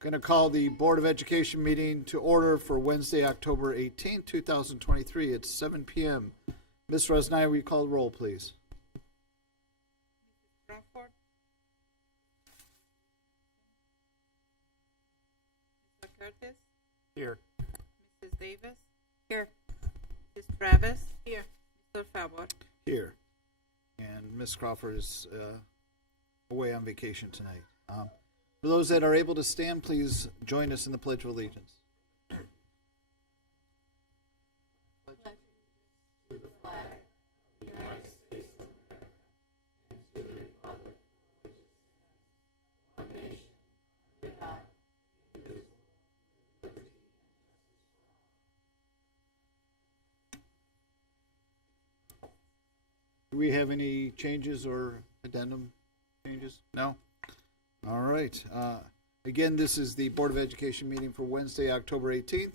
Going to call the Board of Education meeting to order for Wednesday, October 18th, 2023. It's 7 p.m. Ms. Resnick, will you call the roll, please? Crawford. Mr. Curtis. Here. Mrs. Davis. Here. Mrs. Travis. Here. Mr. Falber. Here. And Ms. Crawford is away on vacation tonight. For those that are able to stand, please join us in the Pledge of Allegiance. Do we have any changes or addendum changes? No? All right. Again, this is the Board of Education meeting for Wednesday, October 18th.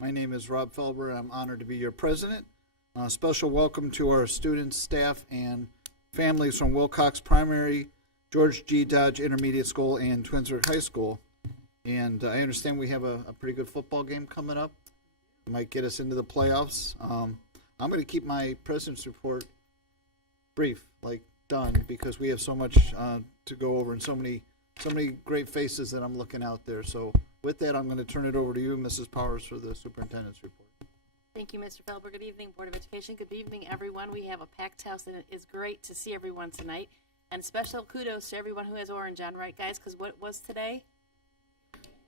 My name is Rob Felber, and I'm honored to be your president. Special welcome to our students, staff, and families from Wilcox Primary, George G. Dodge Intermediate School, and Twinsburg High School. And I understand we have a pretty good football game coming up. It might get us into the playoffs. I'm going to keep my president's report brief, like done, because we have so much to go over and so many great faces that I'm looking out there. So with that, I'm going to turn it over to you, Mrs. Powers, for the superintendent's report. Thank you, Mr. Felber. Good evening, Board of Education. Good evening, everyone. We have a packed house, and it is great to see everyone tonight. And special kudos to everyone who has orange on, right, guys? Because what was today?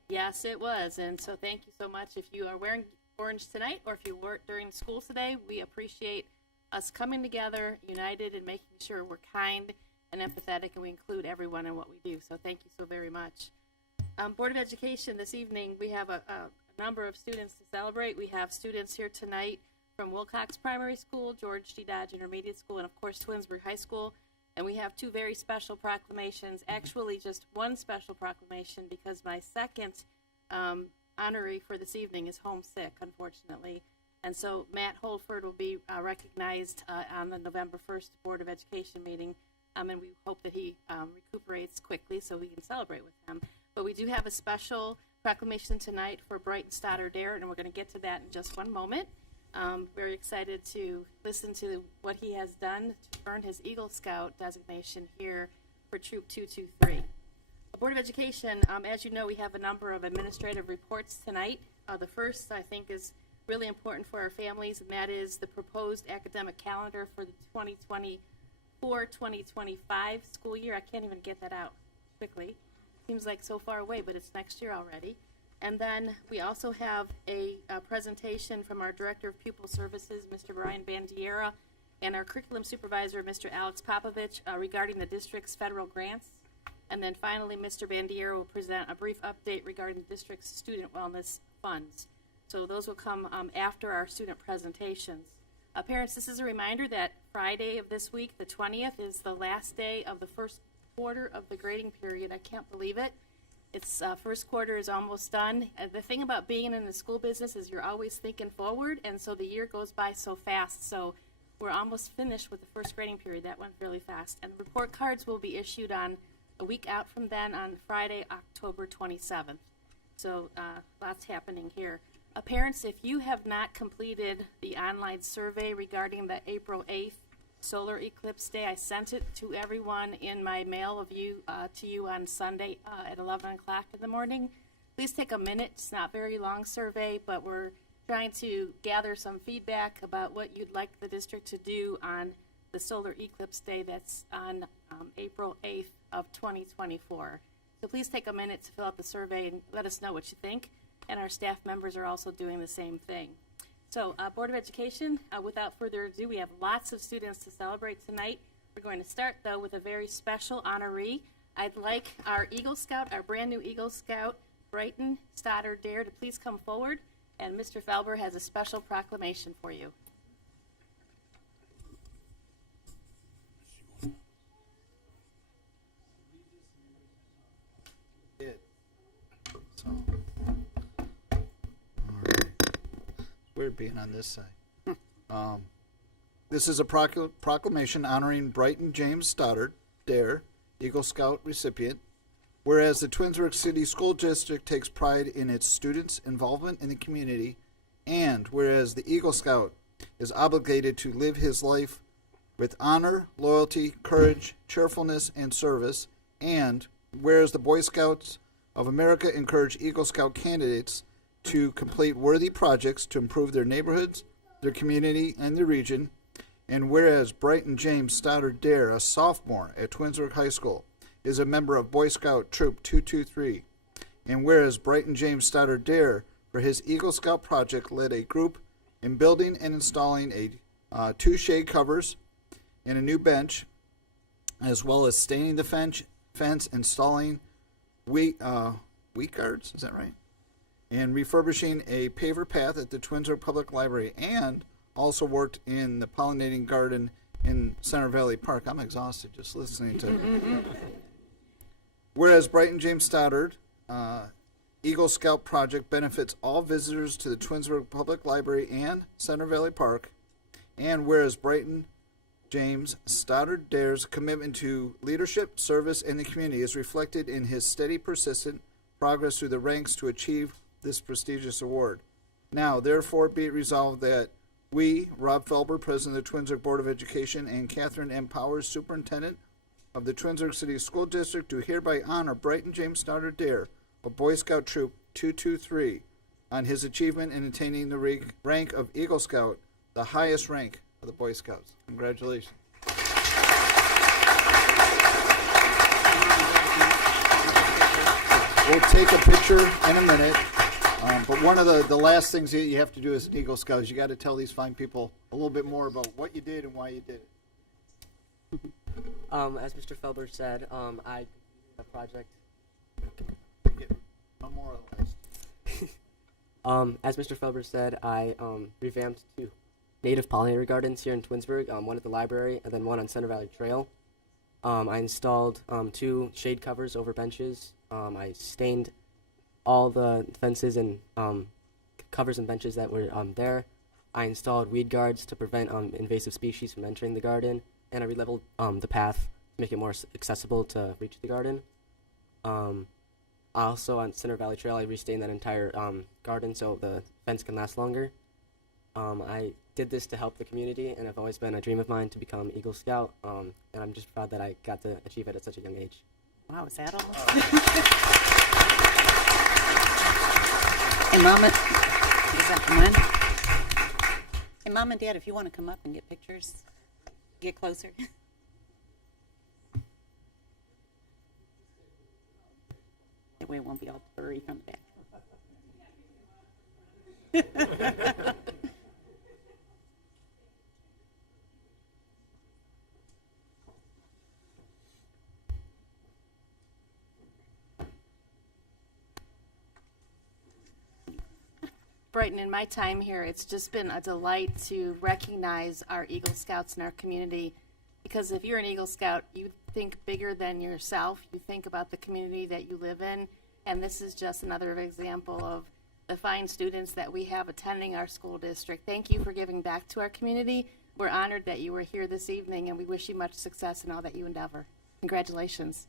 Yes, it was. And so thank you so much. If you are wearing orange tonight, or if you were during school today, we appreciate us coming together, united, and making sure we're kind and empathetic, and we include everyone in what we do. So thank you so very much. Board of Education, this evening we have a number of students to celebrate. We have students here tonight from Wilcox Primary School, George G. Dodge Intermediate School, and of course Twinsburg High School. And we have two very special proclamations, actually just one special proclamation, because my second honoree for this evening is homesick, unfortunately. And so Matt Holford will be recognized on the November 1st Board of Education meeting. And we hope that he recuperates quickly so we can celebrate with him. But we do have a special proclamation tonight for Brighton Stoddard Dare, and we're going to get to that in just one moment. Very excited to listen to what he has done to earn his Eagle Scout designation here for Troop 223. Board of Education, as you know, we have a number of administrative reports tonight. The first, I think, is really important for our families, and that is the proposed academic calendar for the 2024-2025 school year. I can't even get that out quickly. Seems like so far away, but it's next year already. And then we also have a presentation from our Director of Pupil Services, Mr. Brian Bandiera, and our Curriculum Supervisor, Mr. Alex Popovich, regarding the district's federal grants. And then finally, Mr. Bandiera will present a brief update regarding the district's student wellness funds. So those will come after our student presentations. Parents, this is a reminder that Friday of this week, the 20th, is the last day of the first quarter of the grading period. I can't believe it. It's first quarter is almost done. The thing about being in the school business is you're always thinking forward, and so the year goes by so fast. So we're almost finished with the first grading period. That went really fast. And the report cards will be issued on a week out from then on Friday, October 27th. So lots happening here. Parents, if you have not completed the online survey regarding the April 8th solar eclipse day, I sent it to everyone in my mail to you on Sunday at 11 o'clock in the morning. Please take a minute. It's not a very long survey, but we're trying to gather some feedback about what you'd like the district to do on the solar eclipse day that's on April 8th of 2024. So please take a minute to fill out the survey and let us know what you think. And our staff members are also doing the same thing. So, Board of Education, without further ado, we have lots of students to celebrate tonight. We're going to start, though, with a very special honoree. I'd like our Eagle Scout, our brand new Eagle Scout, Brighton Stoddard Dare, to please come forward. And Mr. Felber has a special proclamation for you. Weird being on this side. This is a proclamation honoring Brighton James Stoddard Dare, Eagle Scout recipient. whereas the Twinsburg City School District takes pride in its students' involvement in the community, and whereas the Eagle Scout is obligated to live his life with honor, loyalty, courage, cheerfulness, and service, and whereas the Boy Scouts of America encourage Eagle Scout candidates to complete worthy projects to improve their neighborhoods, their community, and their region, and whereas Brighton James Stoddard Dare, a sophomore at Twinsburg High School, is a member of Boy Scout Troop 223, and whereas Brighton James Stoddard Dare, for his Eagle Scout project, led a group in building and installing two shade covers and a new bench, as well as staining the fence, installing wheat guards, is that right? And refurbishing a paver path at the Twinsburg Public Library, and also worked in the pollinating garden in Center Valley Park. I'm exhausted just listening to Whereas Brighton James Stoddard Eagle Scout project benefits all visitors to the Twinsburg Public Library and Center Valley Park, and whereas Brighton James Stoddard Dare's commitment to leadership, service, and the community is reflected in his steady, persistent progress through the ranks to achieve this prestigious award. Now, therefore, be it resolved that we, Rob Felber, President of the Twinsburg Board of Education, and Catherine M. Powers, Superintendent of the Twinsburg City School District, do hereby honor Brighton James Stoddard Dare of Boy Scout Troop 223 on his achievement in attaining the rank of Eagle Scout, the highest rank of the Boy Scouts. Congratulations. We'll take a picture in a minute, but one of the last things that you have to do as an Eagle Scout is you got to tell these fine people a little bit more about what you did and why you did it. As Mr. Felber said, I completed a project. Memorialized. As Mr. Felber said, I revamped two native pollinator gardens here in Twinsburg, one at the library and then one on Center Valley Trail. I installed two shade covers over benches. I stained all the fences and covers and benches that were there. I installed weed guards to prevent invasive species from entering the garden, and I re-leveled the path to make it more accessible to reach the garden. Also on Center Valley Trail, I restained that entire garden so the fence can last longer. I did this to help the community, and it's always been a dream of mine to become Eagle Scout, and I'm just proud that I got to achieve it at such a young age. Wow, is that all? Hey, Mom and, does that come in? Hey, Mom and Dad, if you want to come up and get pictures, get closer. That way it won't be all blurry from the back. Brighton, in my time here, it's just been a delight to recognize our Eagle Scouts in our community, because if you're an Eagle Scout, you think bigger than yourself. You think about the community that you live in, and this is just another example of the fine students that we have attending our school district. Thank you for giving back to our community. We're honored that you were here this evening, and we wish you much success in all that you endeavor. Congratulations.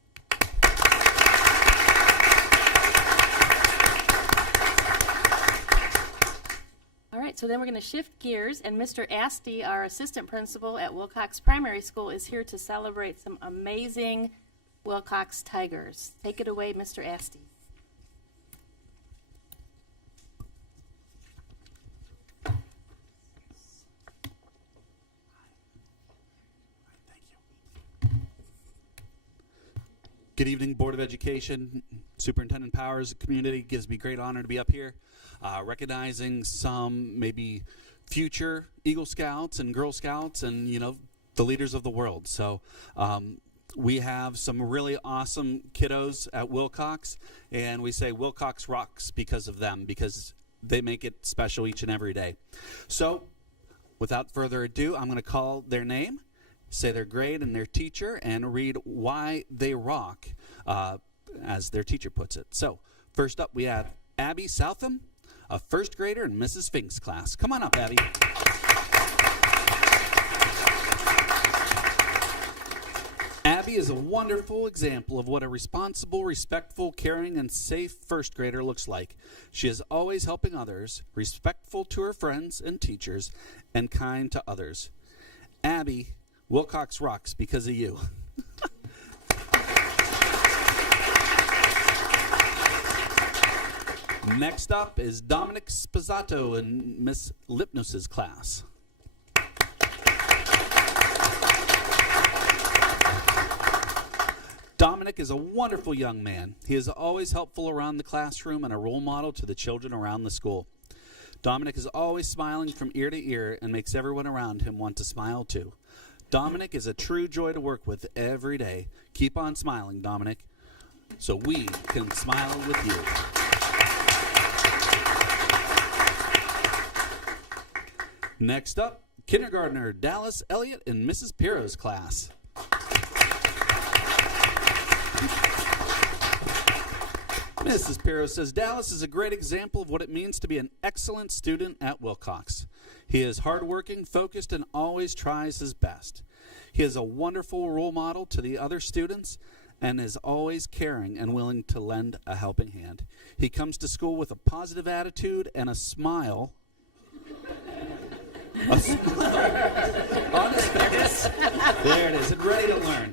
All right, so then we're going to shift gears, and Mr. Asti, our assistant principal at Wilcox Primary School, is here to celebrate some amazing Wilcox Tigers. Take it away, Mr. Asti. Good evening, Board of Education, Superintendent Powers, community. It gives me great honor to be up here, recognizing some maybe future Eagle Scouts and Girl Scouts and, you know, the leaders of the world. So we have some really awesome kiddos at Wilcox, and we say Wilcox rocks because of them, because they make it special each and every day. So without further ado, I'm going to call their name, say their grade and their teacher, and read why they rock, as their teacher puts it. So first up, we have Abby Southam, a first grader in Mrs. Fink's class. Come on up, Abby. Abby is a wonderful example of what a responsible, respectful, caring, and safe first grader looks like. She is always helping others, respectful to her friends and teachers, and kind to others. Abby, Wilcox rocks because of you. Next up is Dominic Spazzato in Miss Lipnos's class. Dominic is a wonderful young man. He is always helpful around the classroom and a role model to the children around the school. Dominic is always smiling from ear to ear and makes everyone around him want to smile too. Dominic is a true joy to work with every day. Keep on smiling, Dominic, so we can smile with you. Next up, kindergartner Dallas Elliott in Mrs. Piro's class. Mrs. Piro says Dallas is a great example of what it means to be an excellent student at Wilcox. He is hardworking, focused, and always tries his best. He is a wonderful role model to the other students and is always caring and willing to lend a helping hand. He comes to school with a positive attitude and a smile. A smile on his face. There it is, and ready to learn.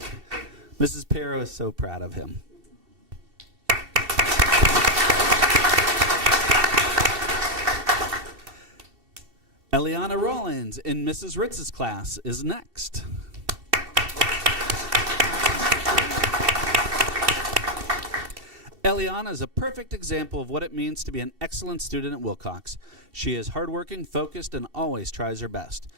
Mrs. Piro is so proud of him. Eliana Rollins in Mrs. Ritz's class is next. Eliana is a perfect example of what it means to be an excellent student at Wilcox. She is hardworking, focused, and always tries her best.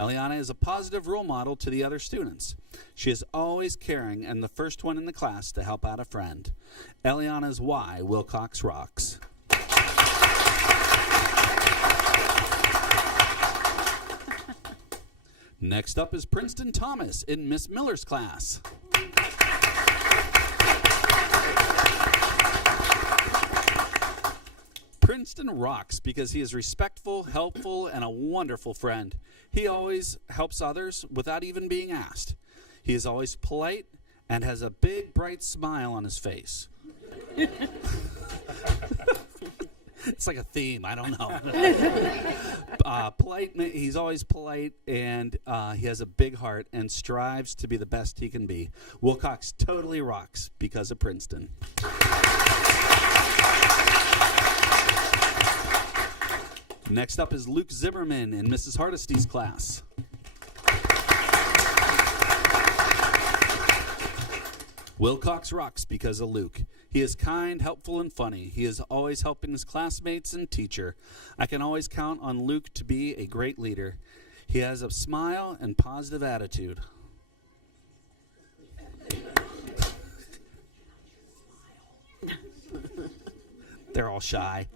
Eliana is a positive role model to the other students. She is always caring and the first one in the class to help out a friend. Eliana is why Wilcox rocks. Next up is Princeton Thomas in Miss Miller's class. Princeton rocks because he is respectful, helpful, and a wonderful friend. He always helps others without even being asked. He is always polite and has a big, bright smile on his face. It's like a theme. I don't know. Polite. He's always polite, and he has a big heart and strives to be the best he can be. Wilcox totally rocks because of Princeton. Next up is Luke Zimmerman in Mrs. Hardesty's class. Wilcox rocks because of Luke. He is kind, helpful, and funny. He is always helping his classmates and teacher. I can always count on Luke to be a great leader. He has a smile and positive attitude. They're all shy.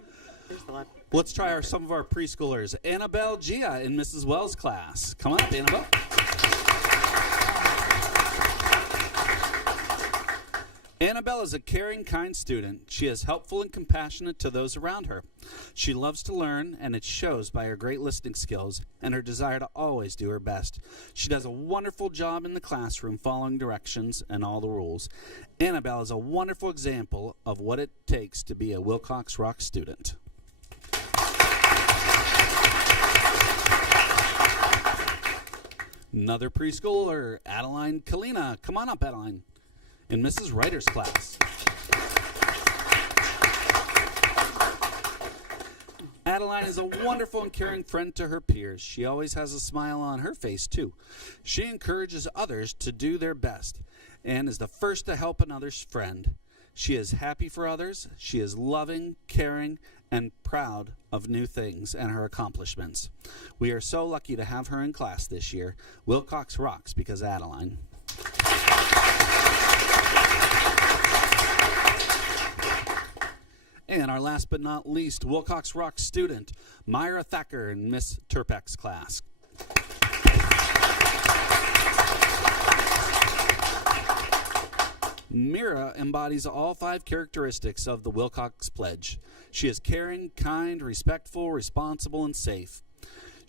Let's try some of our preschoolers. Annabelle Gia in Mrs. Wells' class. Come on up, Annabelle. Annabelle is a caring, kind student. She is helpful and compassionate to those around her. She loves to learn, and it shows by her great listening skills and her desire to always do her best. She does a wonderful job in the classroom, following directions and all the rules. Annabelle is a wonderful example of what it takes to be a Wilcox Rock student. Another preschooler, Adeline Kalina. Come on up, Adeline. In Mrs. Ryder's class. Adeline is a wonderful and caring friend to her peers. She always has a smile on her face, too. She encourages others to do their best and is the first to help another's friend. She is happy for others. She is loving, caring, and proud of new things and her accomplishments. We are so lucky to have her in class this year. Wilcox rocks because of Adeline. And our last but not least, Wilcox Rock student, Myra Thacker in Miss Turpek's class. Myra embodies all 5 characteristics of the Wilcox Pledge. She is caring, kind, respectful, responsible, and safe.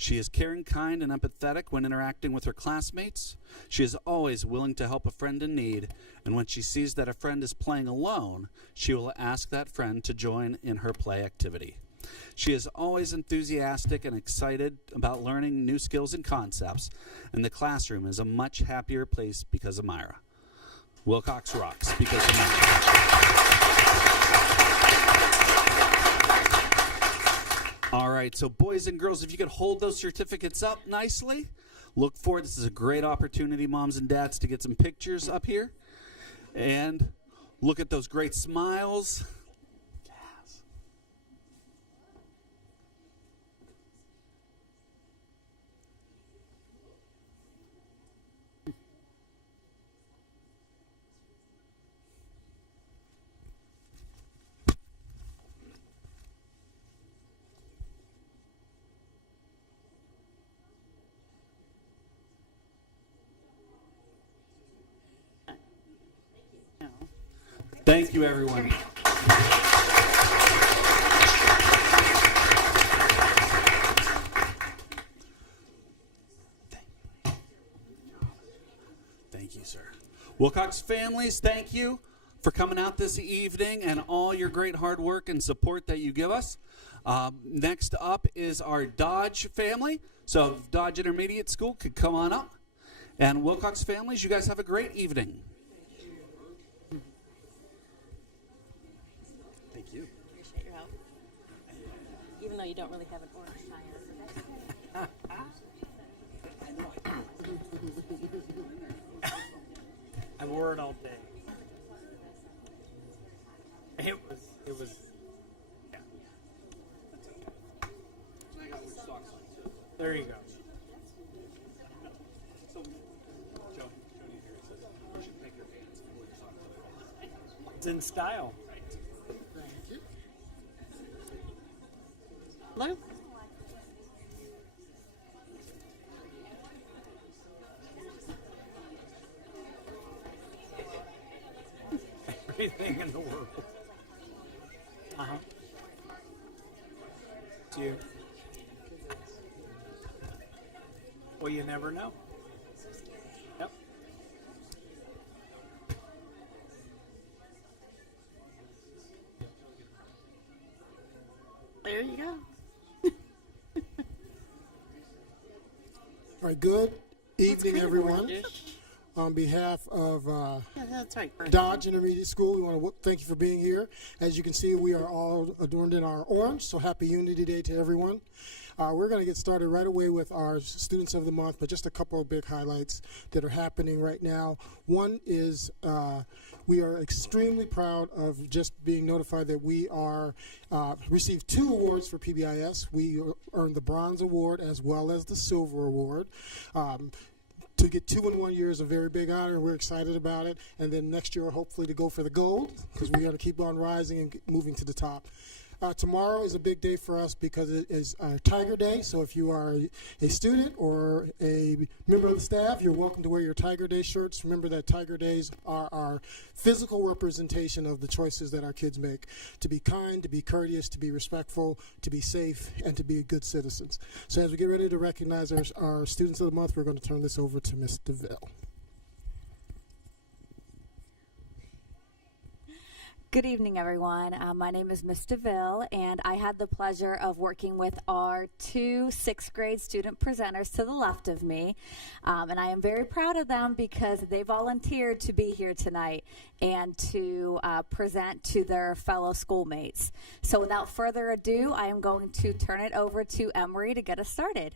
She is caring, kind, and empathetic when interacting with her classmates. She is always willing to help a friend in need, and when she sees that a friend is playing alone, she will ask that friend to join in her play activity. She is always enthusiastic and excited about learning new skills and concepts, and the classroom is a much happier place because of Myra. Wilcox rocks because of Myra. All right, so boys and girls, if you could hold those certificates up nicely, look forward. This is a great opportunity, moms and dads, to get some pictures up here. And look at those great smiles. Yes. Thank you, everyone. Thank you, sir. Wilcox families, thank you for coming out this evening and all your great hard work and support that you give us. Next up is our Dodge family. So if Dodge Intermediate School could come on up. And Wilcox families, you guys have a great evening. Thank you. Appreciate your help. Even though you don't really have an orange tie. I wore it all day. It was, yeah. There you go. It's in style. Hello? Everything in the world. Uh-huh. It's you. Well, you never know. Yep. There you go. All right, good evening, kind of everyone. orangish. On behalf of Yeah, that's right. Dodge Intermediate School, we want to thank you for being here. As you can see, we are all adorned in our orange, so happy Unity Day to everyone. We're going to get started right away with our Students of the Month, but just a couple of big highlights that are happening right now. One is we are extremely proud of just being notified that we are received 2 awards for PBIS. We earned the Bronze Award as well as the Silver Award. To get 2 in 1 year is a very big honor, and we're excited about it. And then next year, hopefully, to go for the gold, because we got to keep on rising and moving to the top. Tomorrow is a big day for us because it is Tiger Day. So if you are a student or a member of the staff, you're welcome to wear your Tiger Day shirts. Remember that Tiger Days are our physical representation of the choices that our kids make. To be kind, to be courteous, to be respectful, to be safe, and to be good citizens. So as we get ready to recognize our Students of the Month, we're going to turn this over to Ms. DeVille. Good evening, everyone. My name is Miss DeVille, and I had the pleasure of working with our 2 6th grade student presenters to the left of me. And I am very proud of them because they volunteered to be here tonight and to present to their fellow schoolmates. So without further ado, I am going to turn it over to Emery to get us started.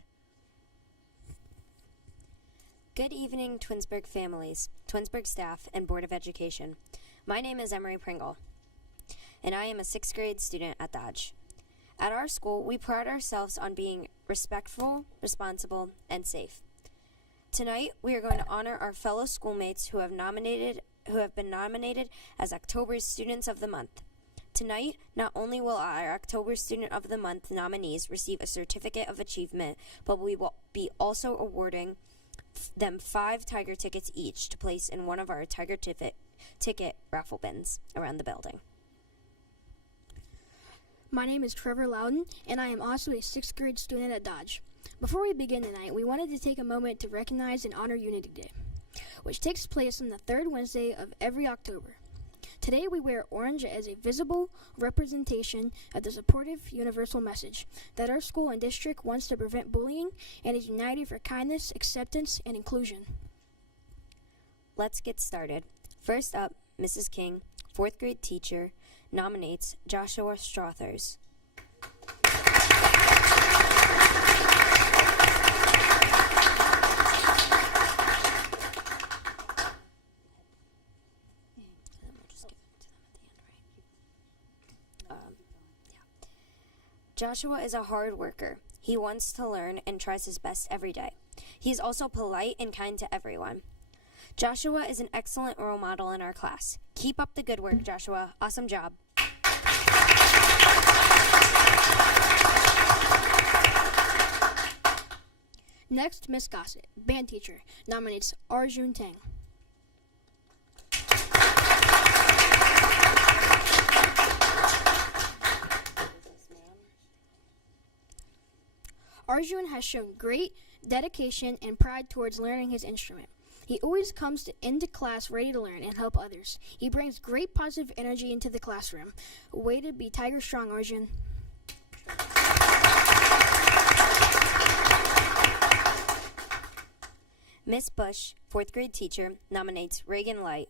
Good evening, Twinsburg families, Twinsburg staff, and Board of Education. My name is Emery Pringle, and I am a 6th grade student at Dodge. At our school, we pride ourselves on being respectful, responsible, and safe. Tonight, we are going to honor our fellow schoolmates who have been nominated as October's Students of the Month. Tonight, not only will our October Student of the Month nominees receive a certificate of achievement, but we will be also awarding them 5 Tiger tickets each to place in one of our Tiger ticket raffle bins around the building. My name is Trevor Loudon, and I am also a 6th grade student at Dodge. Before we begin tonight, we wanted to take a moment to recognize and honor Unity Day, which takes place on the third Wednesday of every October. Today we wear orange as a visible representation of the supportive universal message that our school and district wants to prevent bullying and is united for kindness, acceptance, and inclusion. Let's get started. First up, Mrs. King, 4th grade teacher, nominates Joshua Strothers. Joshua is a hard worker. He wants to learn and tries his best every day. He is also polite and kind to everyone. Joshua is an excellent role model in our class. Keep up the good work, Joshua. Awesome job. Next, Miss Gossett, band teacher, nominates Arjun Tang. Arjun has shown great dedication and pride towards learning his instrument. He always comes into class ready to learn and help others. He brings great positive energy into the classroom. Way to be tiger strong, Arjun. Miss Bush, 4th grade teacher, nominates Reagan Light.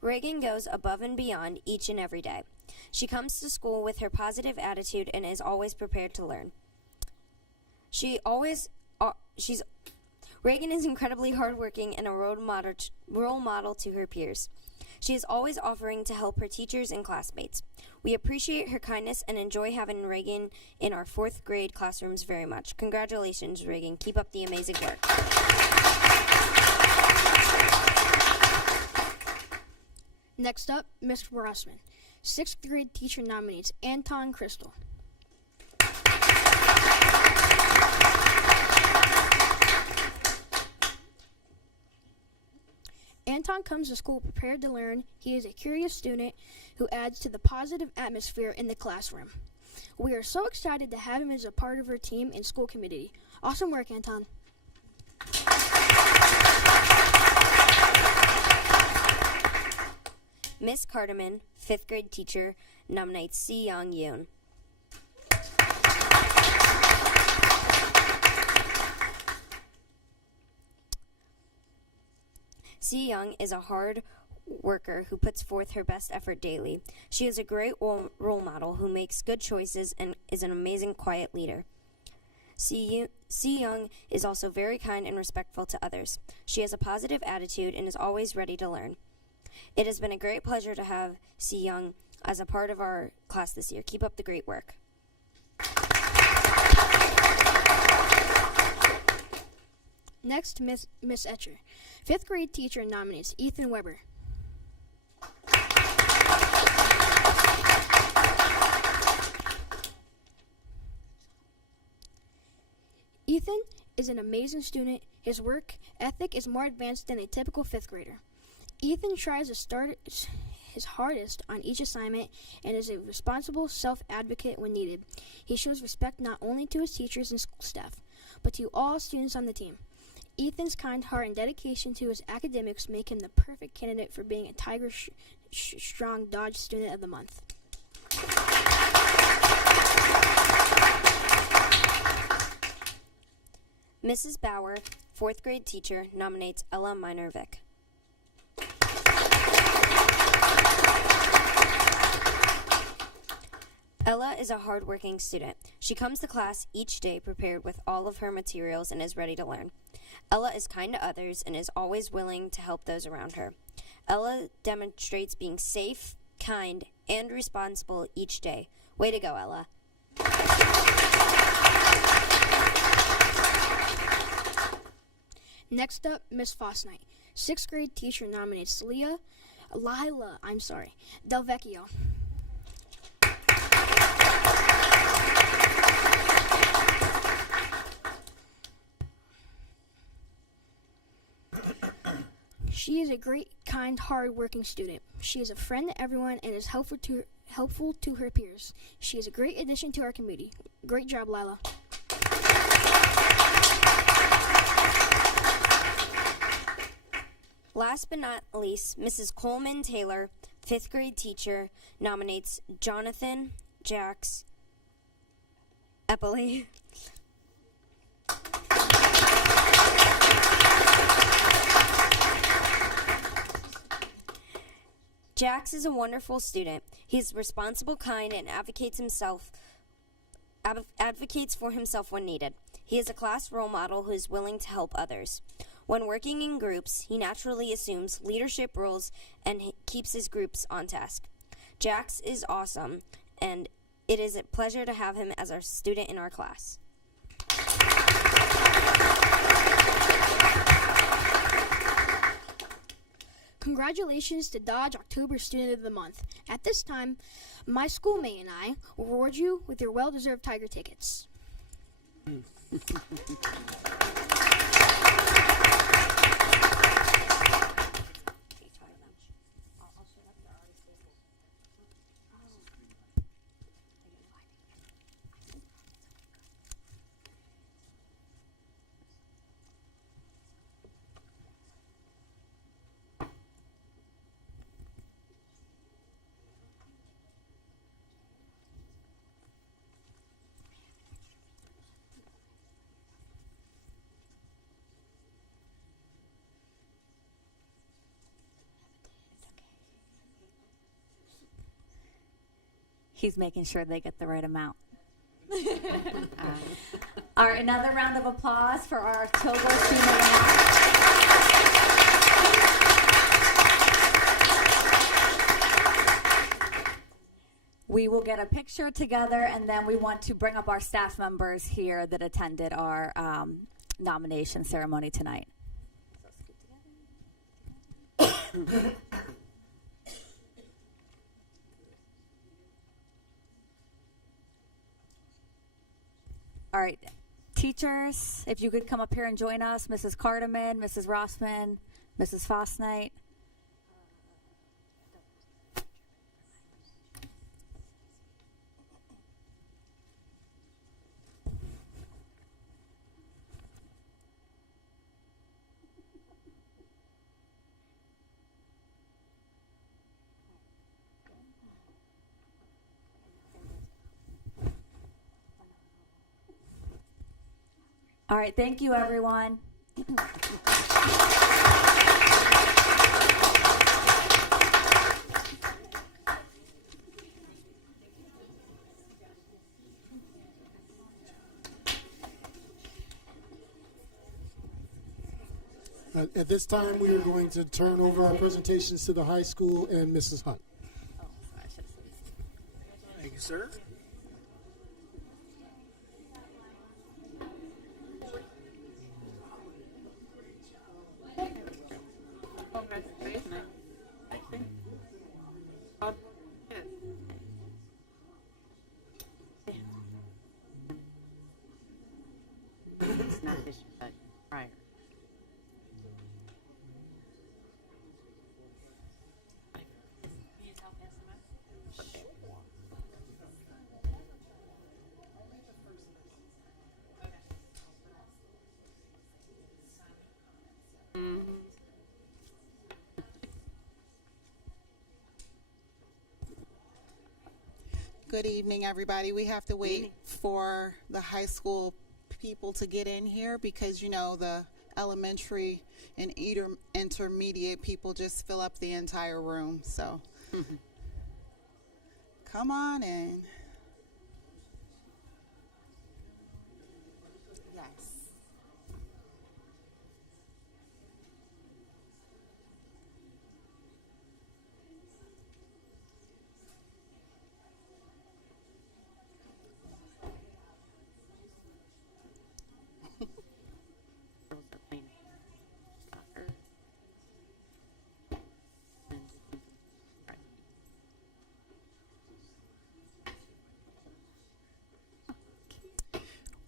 Reagan goes above and beyond each and every day. She comes to school with her positive attitude and is always prepared to learn. Reagan is incredibly hardworking and a role model to her peers. She is always offering to help her teachers and classmates. We appreciate her kindness and enjoy having Reagan in our 4th grade classrooms very much. Congratulations, Reagan. Keep up the amazing work. Next up, Miss Rossman, 6th grade teacher, nominates Anton Crystal. Anton comes to school prepared to learn. He is a curious student who adds to the positive atmosphere in the classroom. We are so excited to have him as a part of our team and school committee. Awesome work, Anton. Miss Carterman, 5th grade teacher, nominates Si Young Yoon. Si Young is a hard worker who puts forth her best effort daily. She is a great role model who makes good choices and is an amazing quiet leader. Si Young is also very kind and respectful to others. She has a positive attitude and is always ready to learn. It has been a great pleasure to have Si Young as a part of our class this year. Keep up the great work. Next, Miss Etcher, 5th grade teacher, nominates Ethan Weber. Ethan is an amazing student. His work ethic is more advanced than a typical 5th grader. Ethan tries to start his hardest on each assignment and is a responsible self-advocate when needed. He shows respect not only to his teachers and school staff, but to all students on the team. Ethan's kind heart and dedication to his academics make him the perfect candidate for being a Tiger Strong Dodge Student of the Month. Mrs. Bauer, 4th grade teacher, nominates Ella Minervik. Ella is a hardworking student. She comes to class each day prepared with all of her materials and is ready to learn. Ella is kind to others and is always willing to help those around her. Ella demonstrates being safe, kind, and responsible each day. Way to go, Ella. Next up, Miss Fosnight, 6th grade teacher, nominates Lila Del Vecchio. She is a great, kind, hard-working student. She is a friend to everyone and is helpful to her peers. She is a great addition to our community. Great job, Lila. Last but not least, Mrs. Coleman Taylor, 5th grade teacher, nominates Jonathan Jax Eppley. Jax is a wonderful student. He is responsible, kind, and advocates for himself when needed. He is a class role model who is willing to help others. When working in groups, he naturally assumes leadership roles and keeps his groups on task. Jax is awesome, and it is a pleasure to have him as our student in our class. Congratulations to Dodge October Student of the Month. At this time, my schoolmate and I will reward you with your well-deserved Tiger tickets. He's making sure they get the right amount. All right, another round of applause for our October Student of the Month. We will get a picture together, and then we want to bring up our staff members here that attended our nomination ceremony tonight. All right, teachers, if you could come up here and join us, Mrs. Cardeman, Mrs. Rossman, Mrs. Fosnight. All right, thank you, everyone. At this time, we are going to turn over our presentations to the high school and Mrs. Hunt. Thank you, sir. Congratulations. I think. Yes. It's not this year, but prior. Good evening, everybody. We have to wait for the high school people to get in here because, you know, the elementary and intermediate people just fill up the entire room. So come on in. Yes.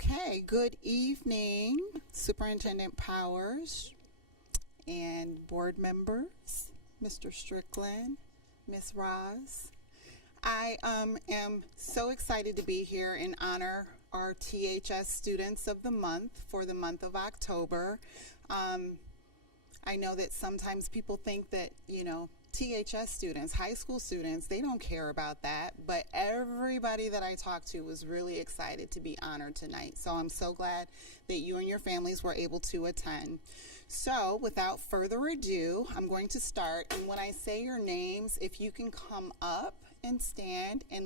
Okay, good evening, Superintendent Powers and board members, Mr. Strickland, Ms. Roz. I am so excited to be here and honor our THS Students of the Month for the month of October. I know that sometimes people think that, THS students, high school students, they don't care about that, but everybody that I talked to was really excited to be honored tonight. So I'm so glad that you and your families were able to attend. So without further ado, I'm going to start, and when I say your names, if you can come up and stand and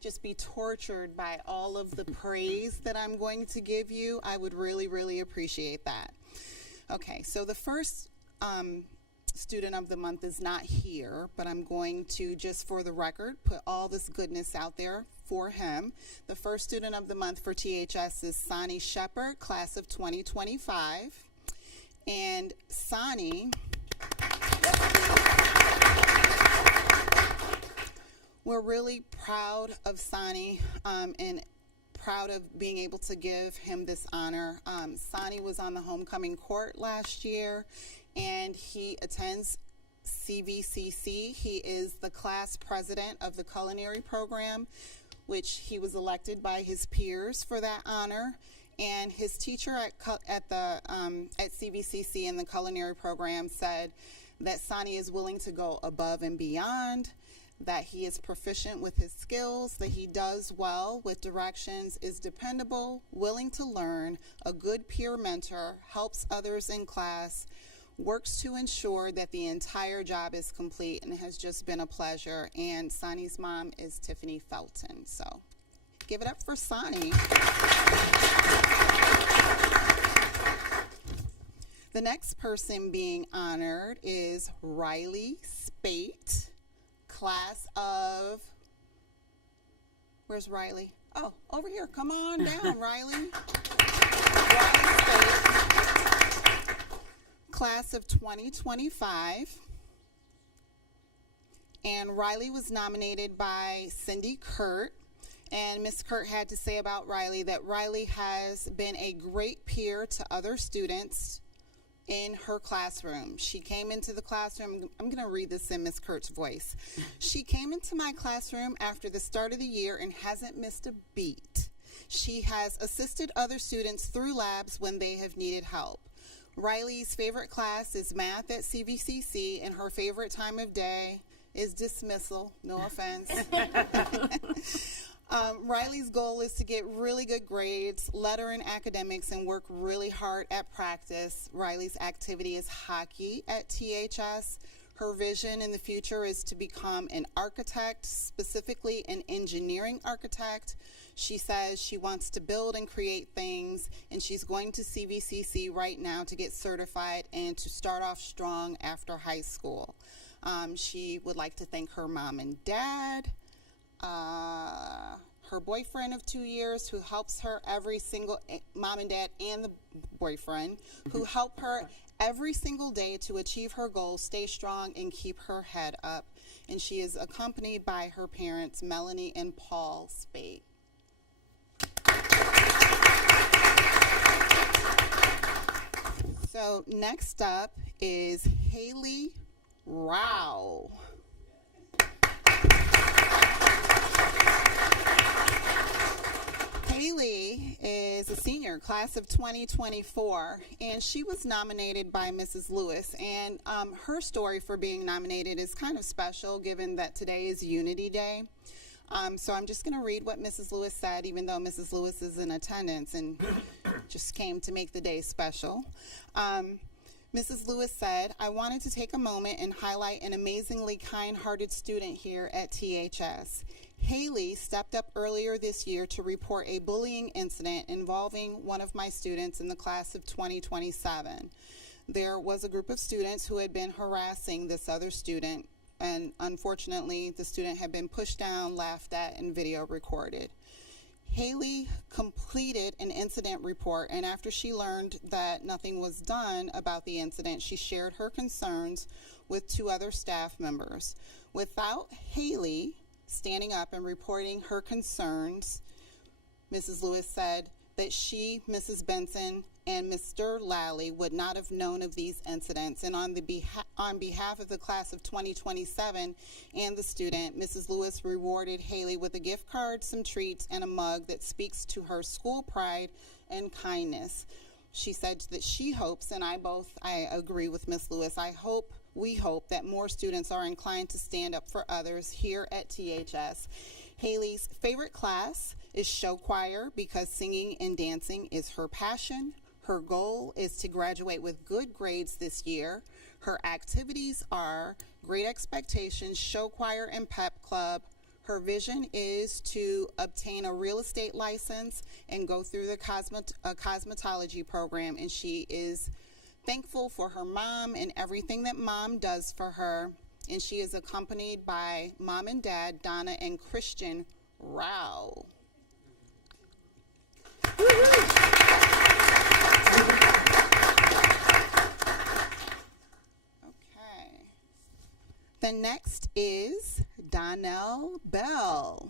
just be tortured by all of the praise that I'm going to give you, I would really, really appreciate that. Okay, so the first student of the month is not here, but I'm going to, just for the record, put all this goodness out there for him. The first student of the month for THS is Sonny Shepard, class of 2025. And Sonny, we're really proud of Sonny and proud of being able to give him this honor. Sonny was on the homecoming court last year, and he attends CVCC. He is the class president of the culinary program, which he was elected by his peers for that honor. And his teacher at CVCC in the culinary program said that Sonny is willing to go above and beyond, that he is proficient with his skills, that he does well with directions, is dependable, willing to learn, a good peer mentor, helps others in class, works to ensure that the entire job is complete, and has just been a pleasure. And Sonny's mom is Tiffany Felton. So give it up for Sonny. The next person being honored is Riley Spate, class of, where's Riley? Oh, over here. Come on down, Riley. Riley Spate, class of 2025. And Riley was nominated by Cindy Kurt. And Ms. Kurt had to say about Riley that Riley has been a great peer to other students in her classroom. She came into the classroom, I'm going to read this in Ms. Kurt's voice. She came into my classroom after the start of the year and hasn't missed a beat. She has assisted other students through labs when they have needed help. Riley's favorite class is math at CVCC, and her favorite time of day is dismissal. No offense. Riley's goal is to get really good grades, letter in academics, and work really hard at practice. Riley's activity is hockey at THS. Her vision in the future is to become an architect, specifically an engineering architect. She says she wants to build and create things, and she's going to CVCC right now to get certified and to start off strong after high school. She would like to thank her mom and dad, her boyfriend of 2 years who helps her every single, mom and dad and the boyfriend, who help her every single day to achieve her goals, stay strong, and keep her head up. And she is accompanied by her parents, Melanie and Paul Spate. So next up is Haley Rao. Haley is a senior, class of 2024, and she was nominated by Mrs. Lewis. And her story for being nominated is kind of special, given that today is Unity Day. So I'm just going to read what Mrs. Lewis said, even though Mrs. Lewis is in attendance and just came to make the day special. Mrs. Lewis said, "I wanted to take a moment and highlight an amazingly kind-hearted student here at THS. Haley stepped up earlier this year to report a bullying incident involving one of my students in the class of 2027. There was a group of students who had been harassing this other student, and unfortunately, the student had been pushed down, laughed at, and video recorded. Haley completed an incident report, and after she learned that nothing was done about the incident, she shared her concerns with 2 other staff members. Without Haley standing up and reporting her concerns, Mrs. Lewis said that she, Mrs. Benson, and Mr. Lally would not have known of these incidents. And on behalf of the class of 2027 and the student, Mrs. Lewis rewarded Haley with a gift card, some treats, and a mug that speaks to her school pride and kindness. She said that she hopes, and I agree with Miss Lewis, we hope that more students are inclined to stand up for others here at THS. Haley's favorite class is show choir because singing and dancing is her passion. Her goal is to graduate with good grades this year. Her activities are Great Expectations, show choir, and pep club. Her vision is to obtain a real estate license and go through the cosmetology program, and she is thankful for her mom and everything that mom does for her. And she is accompanied by mom and dad, Donna and Christian Rao. Okay. The next is Donnell Bell.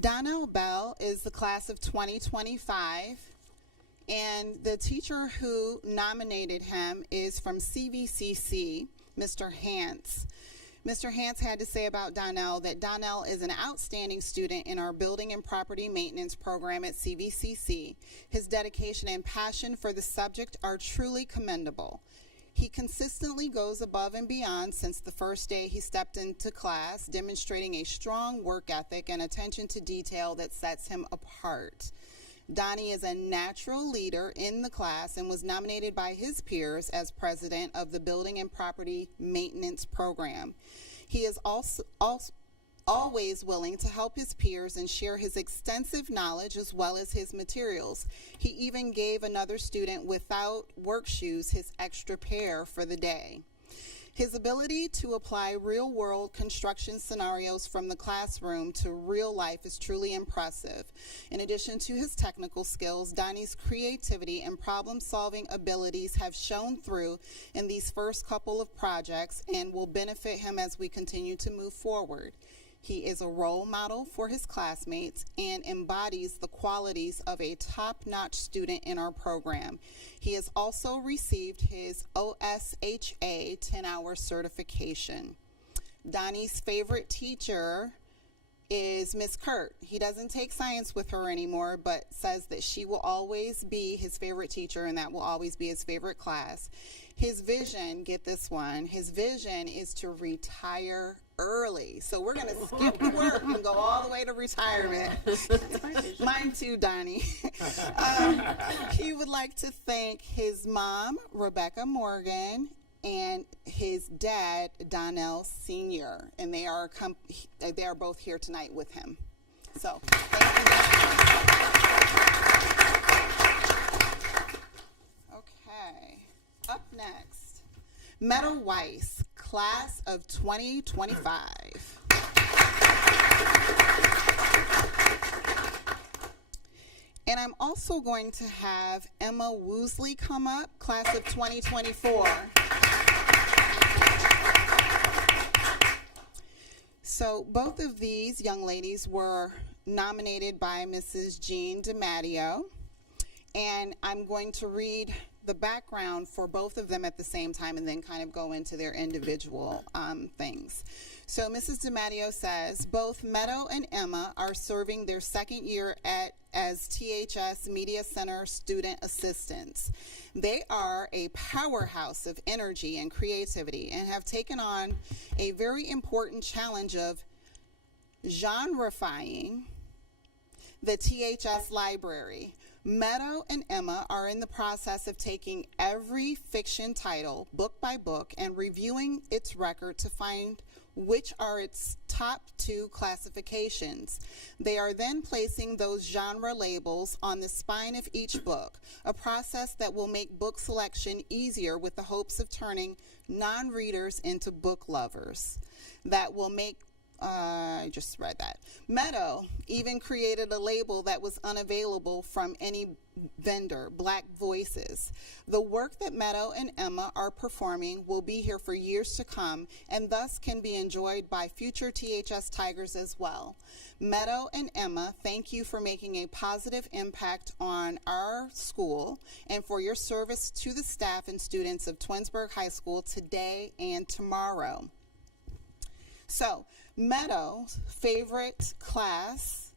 Donnell Bell is the class of 2025, and the teacher who nominated him is from CVCC, Mr. Hance. Mr. Hance had to say about Donnell that Donnell is an outstanding student in our building and property maintenance program at CVCC. His dedication and passion for the subject are truly commendable. He consistently goes above and beyond since the first day he stepped into class, demonstrating a strong work ethic and attention to detail that sets him apart. Donnie is a natural leader in the class and was nominated by his peers as president of the Building and Property Maintenance Program. He is also always willing to help his peers and share his extensive knowledge as well as his materials. He even gave another student without work shoes his extra pair for the day. His ability to apply real-world construction scenarios from the classroom to real life is truly impressive. In addition to his technical skills, Donnie's creativity and problem-solving abilities have shown through in these first couple of projects and will benefit him as we continue to move forward. He is a role model for his classmates and embodies the qualities of a top-notch student in our program. He has also received his OSHA 10-hour certification. Donnie's favorite teacher is Miss Kurt. He doesn't take science with her anymore, but says that she will always be his favorite teacher and that will always be his favorite class. His vision, get this one, his vision is to retire early. So we're going to skip the work and go all the way to retirement. Mine too, Donnie. He would like to thank his mom, Rebecca Morgan, and his dad, Donnell Sr., and they are both here tonight with him. So, thank you. Okay, up next, Meadow Weiss, class of 2025. And I'm also going to have Emma Woosley come up, class of 2024. So both of these young ladies were nominated by Mrs. Jean DiMatteo, and I'm going to read the background for both of them at the same time and then kind of go into their individual things. So Mrs. DiMatteo says, both Meadow and Emma are serving their second year as THS Media Center student assistants. They are a powerhouse of energy and creativity and have taken on a very important challenge of genreifying the THS library. Meadow and Emma are in the process of taking every fiction title, book by book, and reviewing its record to find which are its top 2 classifications. They are then placing those genre labels on the spine of each book, a process that will make book selection easier with the hopes of turning non-readers into book lovers. That will make I just read that. Meadow even created a label that was unavailable from any vendor, Black Voices. The work that Meadow and Emma are performing will be here for years to come and thus can be enjoyed by future THS Tigers as well. Meadow and Emma, thank you for making a positive impact on our school and for your service to the staff and students of Twinsburg High School today and tomorrow. So, Meadow's favorite classes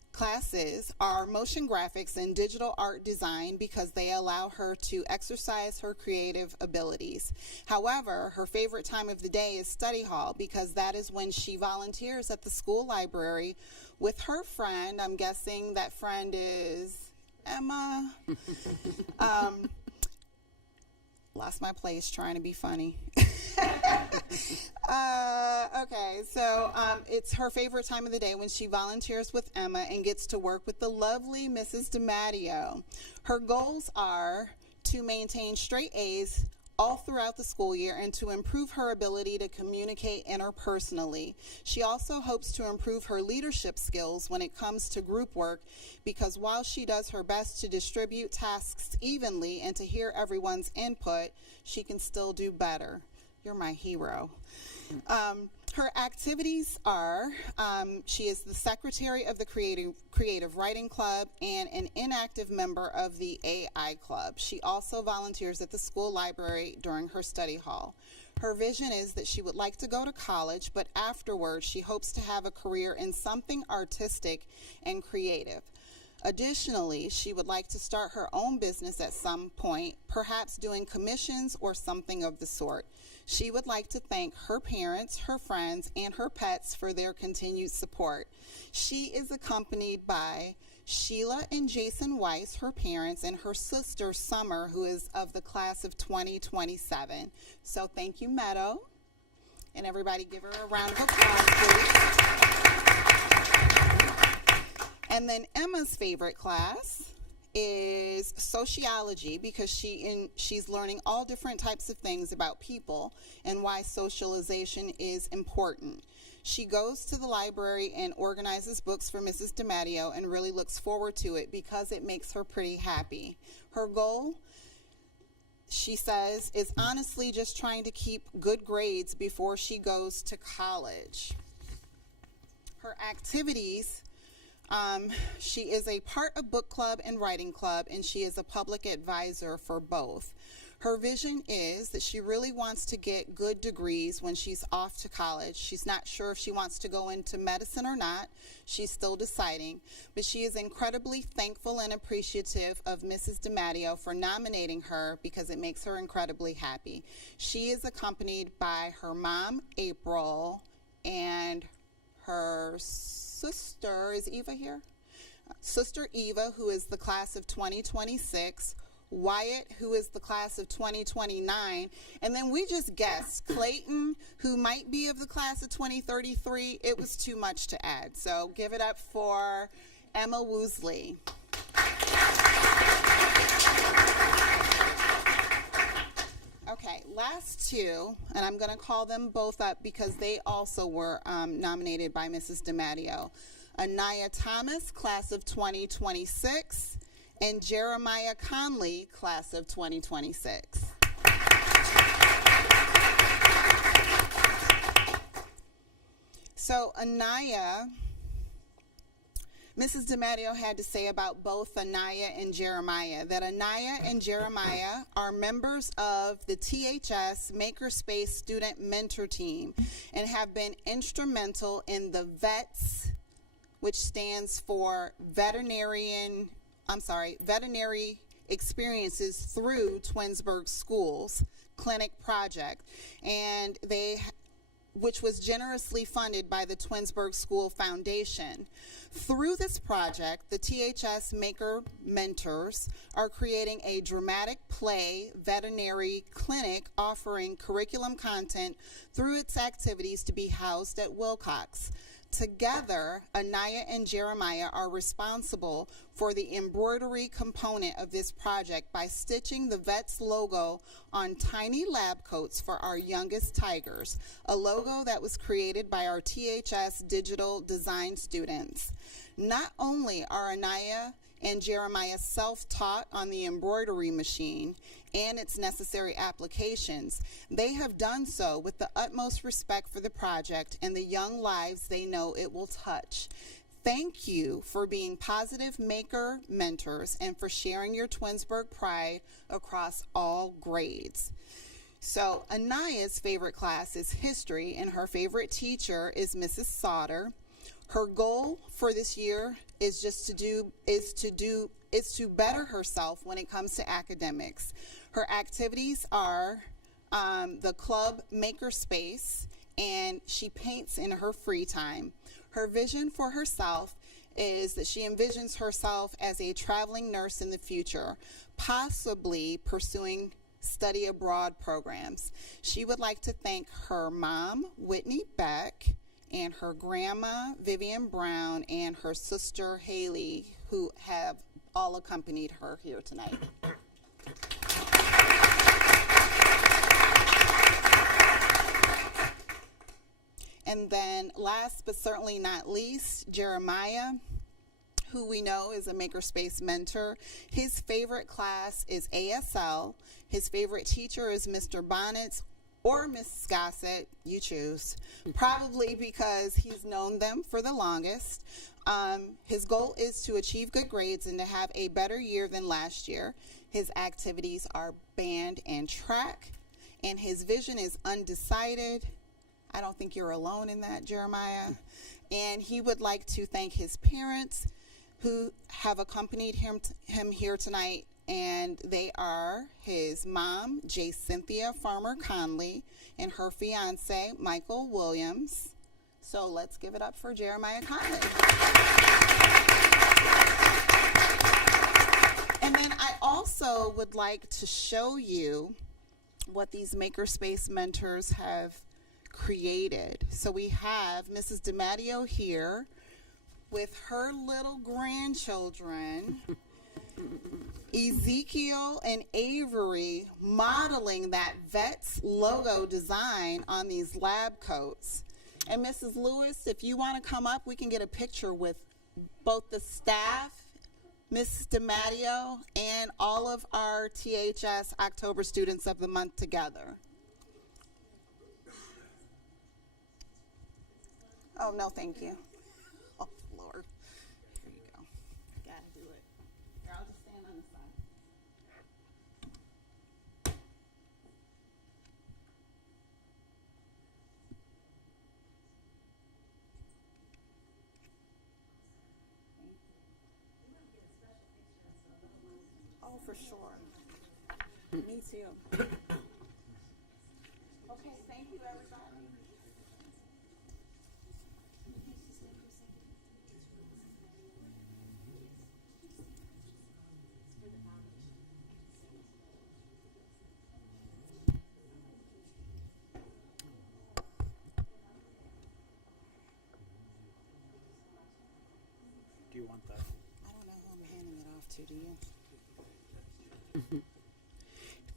are motion graphics and digital art design because they allow her to exercise her creative abilities. However, her favorite time of the day is study hall because that is when she volunteers at the school library with her friend. I'm guessing that friend is Emma. Lost my place trying to be funny. Okay, so it's her favorite time of the day when she volunteers with Emma and gets to work with the lovely Mrs. DiMatteo. Her goals are to maintain straight A's all throughout the school year and to improve her ability to communicate interpersonally. She also hopes to improve her leadership skills when it comes to group work because while she does her best to distribute tasks evenly and to hear everyone's input, she can still do better. You're my hero. Her activities are, she is the secretary of the Creative Writing Club and an inactive member of the AI Club. She also volunteers at the school library during her study hall. Her vision is that she would like to go to college, but afterwards she hopes to have a career in something artistic and creative. Additionally, she would like to start her own business at some point, perhaps doing commissions or something of the sort. She would like to thank her parents, her friends, and her pets for their continued support. She is accompanied by Sheila and Jason Weiss, her parents, and her sister Summer, who is of the class of 2027. So thank you, Meadow. And everybody give her a round of applause, please. And then Emma's favorite class is sociology because she's learning all different types of things about people and why socialization is important. She goes to the library and organizes books for Mrs. DiMatteo and really looks forward to it because it makes her pretty happy. Her goal, she says, is honestly just trying to keep good grades before she goes to college. Her activities, she is a part of book club and writing club, and she is a public advisor for both. Her vision is that she really wants to get good degrees when she's off to college. She's not sure if she wants to go into medicine or not. She's still deciding, but she is incredibly thankful and appreciative of Mrs. DiMatteo for nominating her because it makes her incredibly happy. She is accompanied by her mom, April, and her sister, is Eva here? Sister Eva, who is the class of 2026, Wyatt, who is the class of 2029, and then we just guessed Clayton, who might be of the class of 2033. It was too much to add, so give it up for Emma Woosley. Okay, last two, and I'm going to call them both up because they also were nominated by Mrs. DiMatteo. Anaya Thomas, class of 2026, and Jeremiah Conley, class of 2026. So Anaya, Mrs. DiMatteo had to say about both Anaya and Jeremiah that Anaya and Jeremiah are members of the THS Makerspace Student Mentor Team and have been instrumental in the VETS, which stands for Veterinary Experiences Through Twinsburg Schools Clinic Project, and which was generously funded by the Twinsburg School Foundation. Through this project, the THS Maker Mentors are creating a dramatic play veterinary clinic offering curriculum content through its activities to be housed at Wilcox. Together, Anaya and Jeremiah are responsible for the embroidery component of this project by stitching the VETS logo on tiny lab coats for our youngest tigers, a logo that was created by our THS digital design students. Not only are Anaya and Jeremiah self-taught on the embroidery machine and its necessary applications, they have done so with the utmost respect for the project and the young lives they know it will touch. Thank you for being positive maker mentors and for sharing your Twinsburg pride across all grades. So Anaya's favorite class is history, and her favorite teacher is Mrs. Sauter. Her goal for this year is to better herself when it comes to academics. Her activities are the club Makerspace, and she paints in her free time. Her vision for herself is that she envisions herself as a traveling nurse in the future, possibly pursuing study abroad programs. She would like to thank her mom, Whitney Beck, and her grandma, Vivian Brown, and her sister, Haley, who have all accompanied her here tonight. And then last but certainly not least, Jeremiah, who we know is a Makerspace mentor. His favorite class is ASL. His favorite teacher is Mr. Bonnets or Miss Gossett, you choose, probably because he's known them for the longest. His goal is to achieve good grades and to have a better year than last year. His activities are band and track, and his vision is undecided. I don't think you're alone in that, Jeremiah. And he would like to thank his parents who have accompanied him here tonight, and they are his mom, J. Cynthia Farmer Conley, and her fiance, Michael Williams. So let's give it up for Jeremiah Conley. And then I also would like to show you what these Makerspace mentors have created. So we have Mrs. DiMatteo here with her little grandchildren, Ezekiel and Avery, modeling that VETS logo design on these lab coats. And Mrs. Lewis, if you want to come up, we can get a picture with both the staff, Mrs. DiMatteo, and all of our THS October Students of the Month together. Oh, no, thank you. Oh, Lord. Here you go. Gotta do it. Here, I'll just stand on the side. Oh, for sure. Me too. Okay, thank you, everybody. Do you want that? I don't know who I'm handing it off to, do you?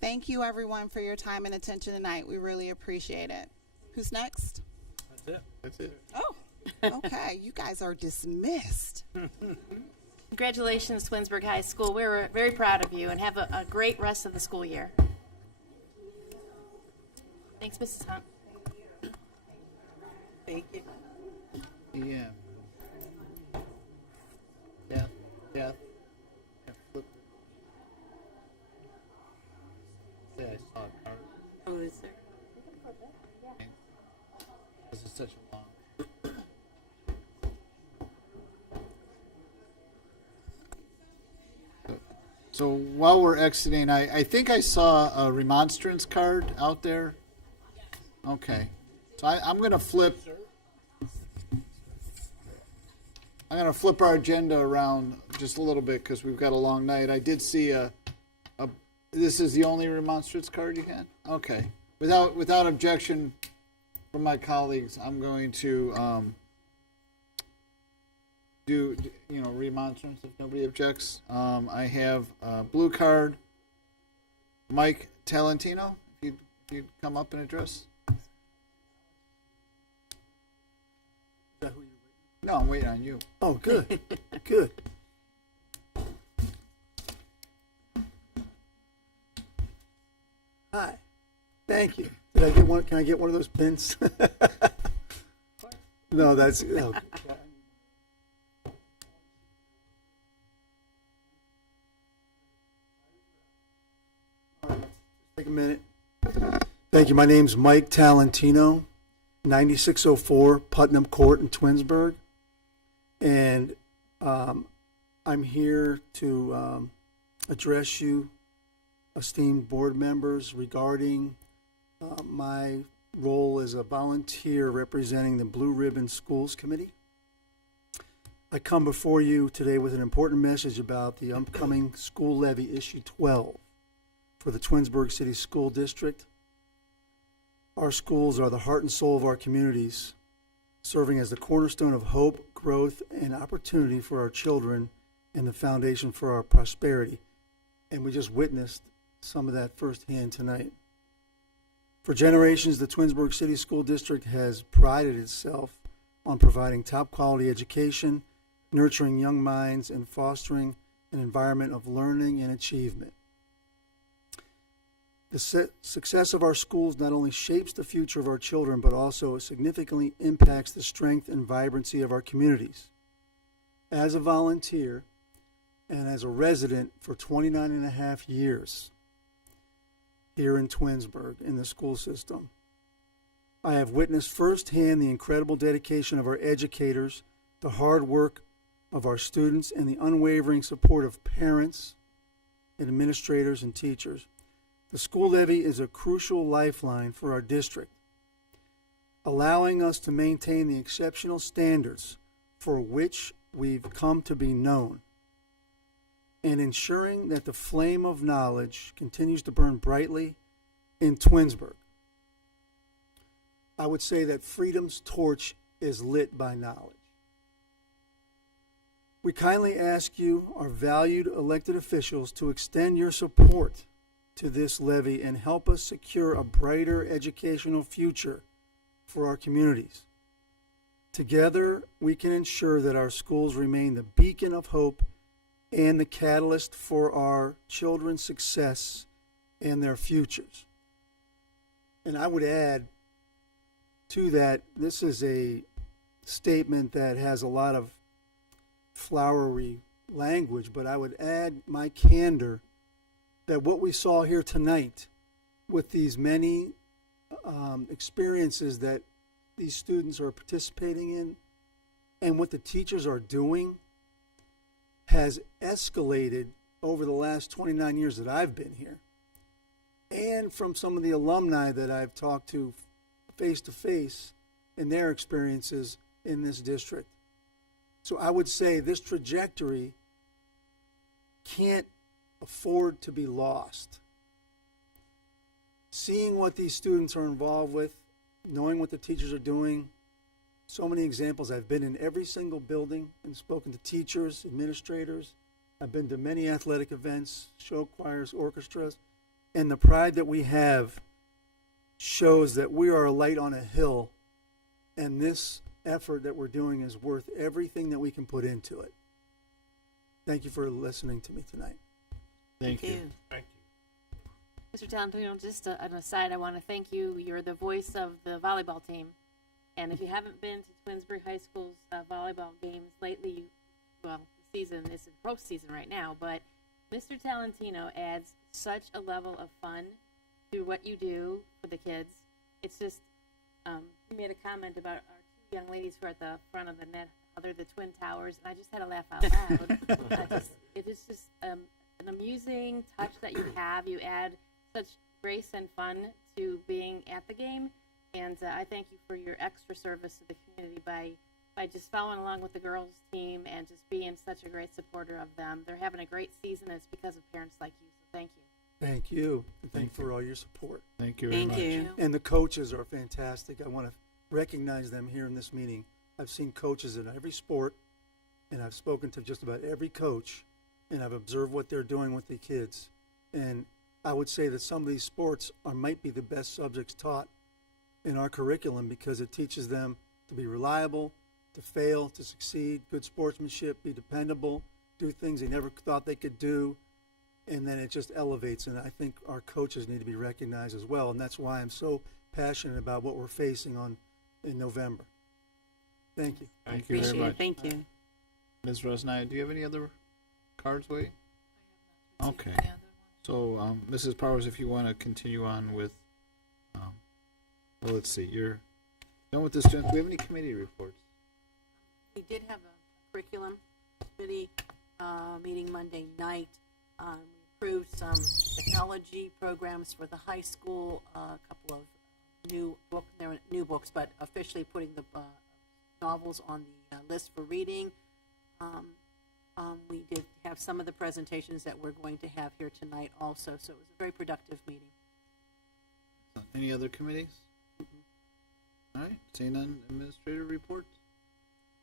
Thank you, everyone, for your time and attention tonight. We really appreciate it. Who's next? That's it. That's it. Oh, okay. You guys are dismissed. Congratulations, Twinsburg High School. We're very proud of you, and have a great rest of the school year. Thanks, Mrs. Hunt. Thank you. Yeah. Yeah. Yeah. Flip. Yeah, I saw it. Oh, is there? This is such a long. So while we're exiting, I think I saw a remonstrance card out there. Okay. So I'm going to flip. I'm going to flip our agenda around just a little bit because we've got a long night. I did see this is the only remonstrance card you had? Okay. Without objection from my colleagues, I'm going to do, remonstrance if nobody objects. I have blue card, Mike Talentino, if you'd come up and address. No, I'm waiting on you. Oh, good. Good. Hi. Thank you. Did I get one? Can I get one of those pins? No, that's. Oh. Take a minute. Thank you. My name's Mike Talentino, 9604 Putnam Court in Twinsburg. And I'm here to address you, esteemed board members, regarding my role as a volunteer representing the Blue Ribbon Schools Committee. I come before you today with an important message about the upcoming school levy issue 12 for the Twinsburg City School District. Our schools are the heart and soul of our communities, serving as the cornerstone of hope, growth, and opportunity for our children and the foundation for our prosperity. And we just witnessed some of that firsthand tonight. For generations, the Twinsburg City School District has prided itself on providing top quality education, nurturing young minds, and fostering an environment of learning and achievement. The success of our schools not only shapes the future of our children, but also significantly impacts the strength and vibrancy of our communities. As a volunteer and as a resident for 29 and a half years here in Twinsburg in the school system, I have witnessed firsthand the incredible dedication of our educators, the hard work of our students, and the unwavering support of parents and administrators and teachers. The school levy is a crucial lifeline for our district, allowing us to maintain the exceptional standards for which we've come to be known, and ensuring that the flame of knowledge continues to burn brightly in Twinsburg. I would say that freedom's torch is lit by knowledge. We kindly ask you, our valued elected officials, to extend your support to this levy and help us secure a brighter educational future for our communities. Together, we can ensure that our schools remain the beacon of hope and the catalyst for our children's success and their futures. And I would add to that, this is a statement that has a lot of flowery language, but I would add my candor that what we saw here tonight with these many experiences that these students are participating in and what the teachers are doing has escalated over the last 29 years that I've been here. And from some of the alumni that I've talked to face to face in their experiences in this district. So I would say this trajectory can't afford to be lost. Seeing what these students are involved with, knowing what the teachers are doing, so many examples. I've been in every single building and spoken to teachers, administrators. I've been to many athletic events, show choirs, orchestras, and the pride that we have shows that we are a light on a hill, and this effort that we're doing is worth everything that we can put into it. Thank you for listening to me tonight. Thank you. Thank you. Mr. Talentino, just an aside, I want to thank you. You're the voice of the volleyball team. And if you haven't been to Twinsburg High School's volleyball games lately, well, the season is in pro season right now, but Mr. Talentino adds such a level of fun to what you do for the kids. It's just, you made a comment about our two young ladies who are at the front of the net, how they're the Twin Towers, and I just had to laugh out loud. It is just an amusing touch that you have. You add such grace and fun to being at the game, and I thank you for your extra service to the community by just following along with the girls team and just being such a great supporter of them. They're having a great season, and it's because of parents like you, so thank you. Thank you. And thank you for all your support. Thank you very much. you. And the coaches are fantastic. I want to recognize them here in this meeting. I've seen coaches in every sport and I've spoken to just about every coach, and I've observed what they're doing with the kids. And I would say that some of these sports might be the best subjects taught in our curriculum because it teaches them to be reliable, to fail, to succeed, good sportsmanship, be dependable, do things they never thought they could do, and then it just elevates. And I think our coaches need to be recognized as well, and that's why I'm so passionate about what we're facing in November. Thank you. Thank you very much. Thank you. Ms. Rosnaya, do you have any other cards waiting? Okay. So, Mrs. Powers, if you want to continue on with, well, let's see, you're done with this. Do we have any committee reports? We did have a curriculum committee meeting Monday night. We approved some technology programs for the high school, a couple of new books. They were new books, but officially putting the novels on the list for reading. We did have some of the presentations that we're going to have here tonight also, so it was a very productive meeting. Any other committees? All right, seeing none, administrative reports?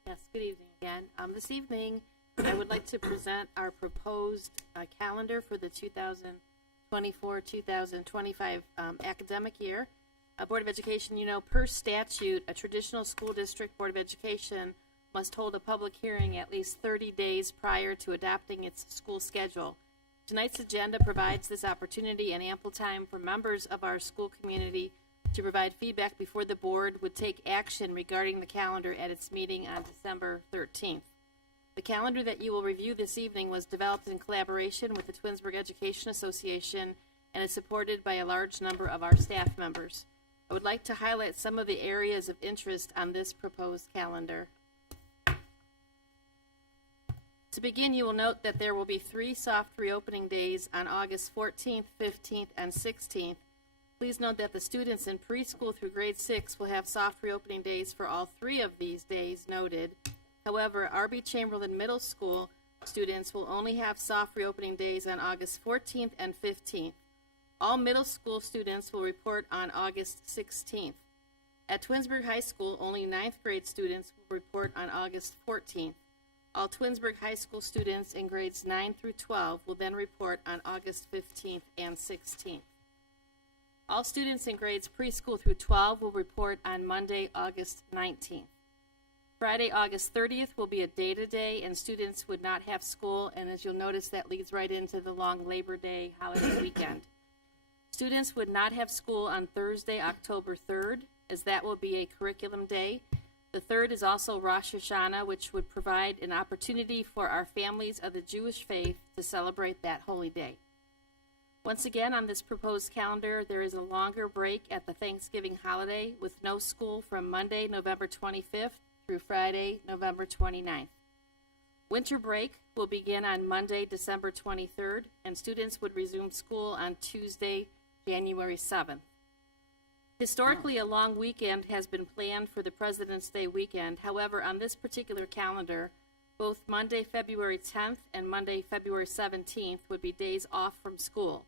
Yes, good evening again. This evening, I would like to present our proposed calendar for the 2024-2025 academic year. Board of Education, you know, per statute, a traditional school district Board of Education must hold a public hearing at least 30 days prior to adopting its school schedule. Tonight's agenda provides this opportunity and ample time for members of our school community to provide feedback before the board would take action regarding the calendar at its meeting on December 13th. The calendar that you will review this evening was developed in collaboration with the Twinsburg Education Association and is supported by a large number of our staff members. I would like to highlight some of the areas of interest on this proposed calendar. To begin, you will note that there will be 3 soft reopening days on August 14th, 15th, and 16th. Please note that the students in preschool through grade 6 will have soft reopening days for all 3 of these days noted. However, R.B. Chamberlain Middle School students will only have soft reopening days on August 14th and 15th. All middle school students will report on August 16th. At Twinsburg High School, only 9th grade students will report on August 14th. All Twinsburg High School students in grades 9 through 12 will then report on August 15th and 16th. All students in grades preschool through 12 will report on Monday, August 19th. Friday, August 30th will be a day-to-day, and students would not have school, and as you'll notice, that leads right into the long Labor Day holiday weekend. Students would not have school on Thursday, October 3rd, as that will be a curriculum day. The 3rd is also Rosh Hashanah, which would provide an opportunity for our families of the Jewish faith to celebrate that holy day. Once again, on this proposed calendar, there is a longer break at the Thanksgiving holiday with no school from Monday, November 25th through Friday, November 29th. Winter break will begin on Monday, December 23rd, and students would resume school on Tuesday, January 7th. Historically, a long weekend has been planned for the President's Day weekend. However, on this particular calendar, both Monday, February 10th and Monday, February 17th would be days off from school.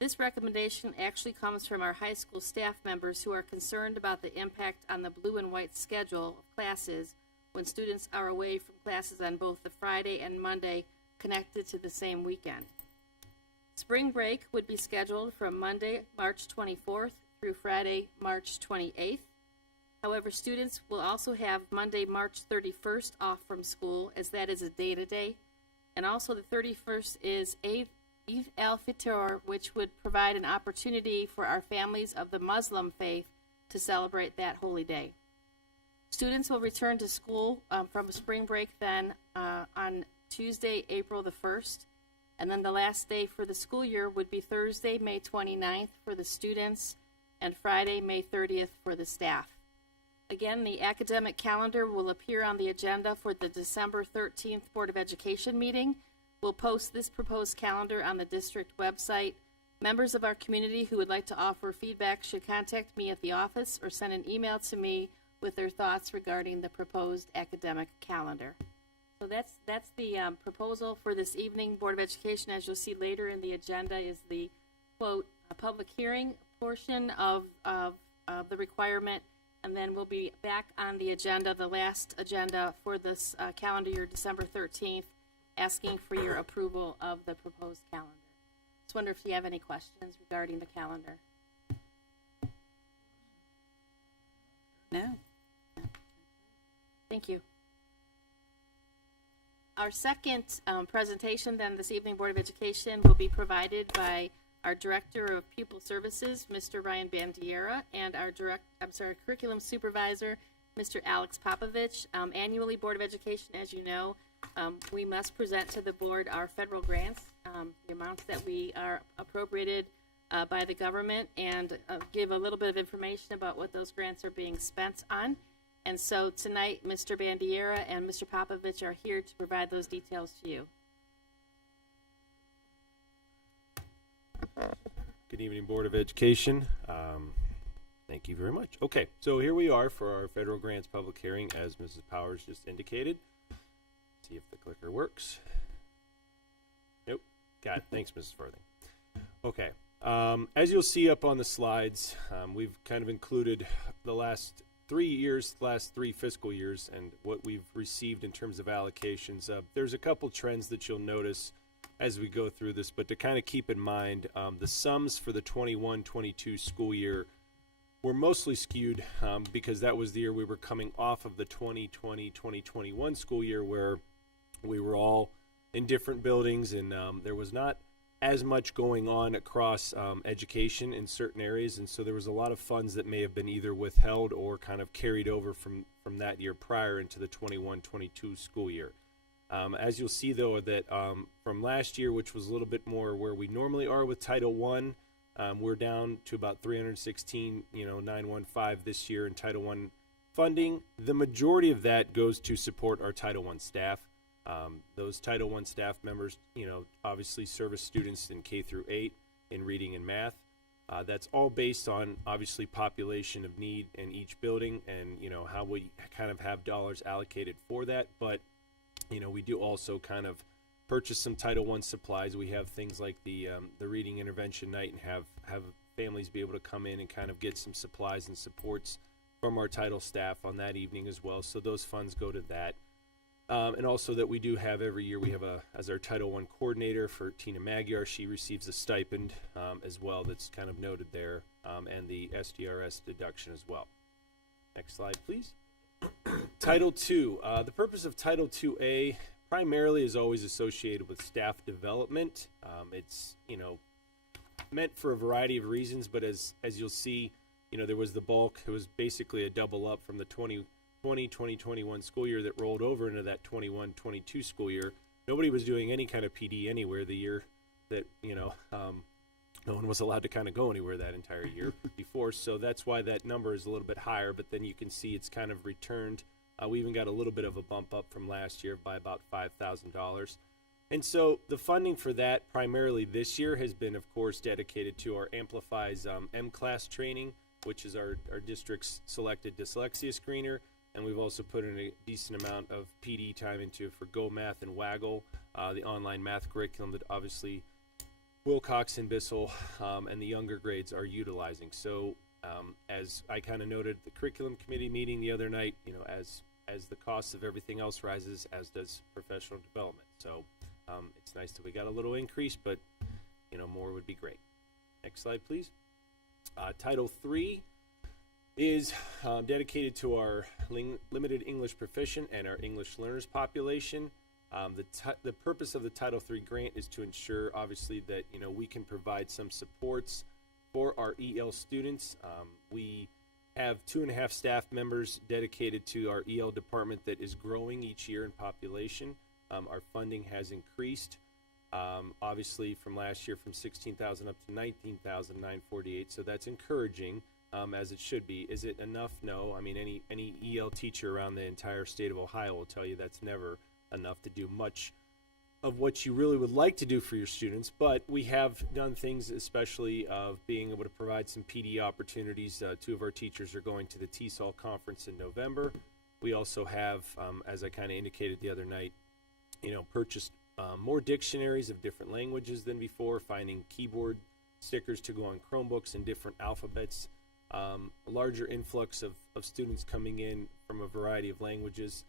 This recommendation actually comes from our high school staff members who are concerned about the impact on the blue and white schedule of classes when students are away from classes on both the Friday and Monday connected to the same weekend. Spring break would be scheduled from Monday, March 24th through Friday, March 28th. However, students will also have Monday, March 31st off from school, as that is a day-to-day. And also the 31st is Eid al-Fitr, which would provide an opportunity for our families of the Muslim faith to celebrate that holy day. Students will return to school from spring break then on Tuesday, April the 1st. And then the last day for the school year would be Thursday, May 29th for the students, and Friday, May 30th for the staff. Again, the academic calendar will appear on the agenda for the December 13th Board of Education meeting. We'll post this proposed calendar on the district website. Members of our community who would like to offer feedback should contact me at the office or send an email to me with their thoughts regarding the proposed academic calendar. So that's the proposal for this evening. Board of Education, as you'll see later in the agenda, is the, quote, a public hearing portion of the requirement, And then we'll be back on the agenda, the last agenda for this calendar year, December 13th, asking for your approval of the proposed calendar. Just wonder if you have any questions regarding the calendar. No. Thank you. Our second presentation then this evening, Board of Education, will be provided by our Director of Pupil Services, Mr. Ryan Bandiera, and our Curriculum Supervisor, Mr. Alex Popovich. Annually, Board of Education, as you know, we must present to the board our federal grants, the amounts that we are appropriated by the government, and give a little bit of information about what those grants are being spent on. And so tonight, Mr. Bandiera and Mr. Popovich are here to provide those details to you. Good evening, Board of Education. Thank you very much. Okay, so here we are for our federal grants public hearing, as Mrs. Powers just indicated. See if the clicker works. Nope. Got it. Thanks, Mrs. Farthing. Okay. As you'll see up on the slides, we've kind of included the last 3 years, last 3 fiscal years, and what we've received in terms of allocations. There's a couple trends that you'll notice as we go through this, but to kind of keep in mind, the sums for the 21-22 school year were mostly skewed because that was the year we were coming off of the 2020-2021 school year, where we were all in different buildings, and there was not as much going on across education in certain areas, and so there was a lot of funds that may have been either withheld or kind of carried over from that year prior into the 21-22 school year. As you'll see, though, that from last year, which was a little bit more where we normally are with Title I, we're down to about $316,915 this year in Title I funding. The majority of that goes to support our Title I staff. Those Title I staff members, obviously service students in K through 8 in reading and math. That's all based on, obviously, population of need in each building and, how we kind of have dollars allocated for that. But, we do also kind of purchase some Title I supplies. We have things like the reading intervention night and have families be able to come in and kind of get some supplies and supports from our title staff on that evening as well. So those funds go to that. And also that we do have every year, we have as our Title I coordinator for Tina Magyar, she receives a stipend as well that's kind of noted there, and the SDRS deduction as well. Next slide, please. Title II. The purpose of Title IIA primarily is always associated with staff development. It's, meant for a variety of reasons, but as you'll see, there was the bulk. It was basically a double up from the 2020-2021 school year that rolled over into that 21-22 school year. Nobody was doing any kind of PD anywhere the year that, no one was allowed to kind of go anywhere that entire year before. So that's why that number is a little bit higher, but then you can see it's kind of returned. We even got a little bit of a bump up from last year by about $5,000. And so the funding for that primarily this year has been, of course, dedicated to our Amplifies M-Class training, which is our district's selected dyslexia screener. And we've also put in a decent amount of PD time into for Go Math and Waggle, the online math curriculum that obviously Wilcox and Bissell and the younger grades are utilizing. So as I kind of noted at the curriculum committee meeting the other night, as the cost of everything else rises, as does professional development. So it's nice that we got a little increase, but more would be great. Next slide, please. Title III is dedicated to our limited English proficient and our English learners population. The purpose of the Title III grant is to ensure, obviously, that we can provide some supports for our EL students. We have 2.5 staff members dedicated to our EL department that is growing each year in population. Our funding has increased, obviously, from last year from $16,000 up to $19,948. So that's encouraging, as it should be. Is it enough? No. I mean, any EL teacher around the entire state of Ohio will tell you that's never enough to do much of what you really would like to do for your students, but we have done things, especially of being able to provide some PD opportunities. 2 of our teachers are going to the TESOL conference in November. We also have, as I kind of indicated the other night, purchased more dictionaries of different languages than before, finding keyboard stickers to go on Chromebooks and different alphabets a larger influx of students coming in from a variety of languages.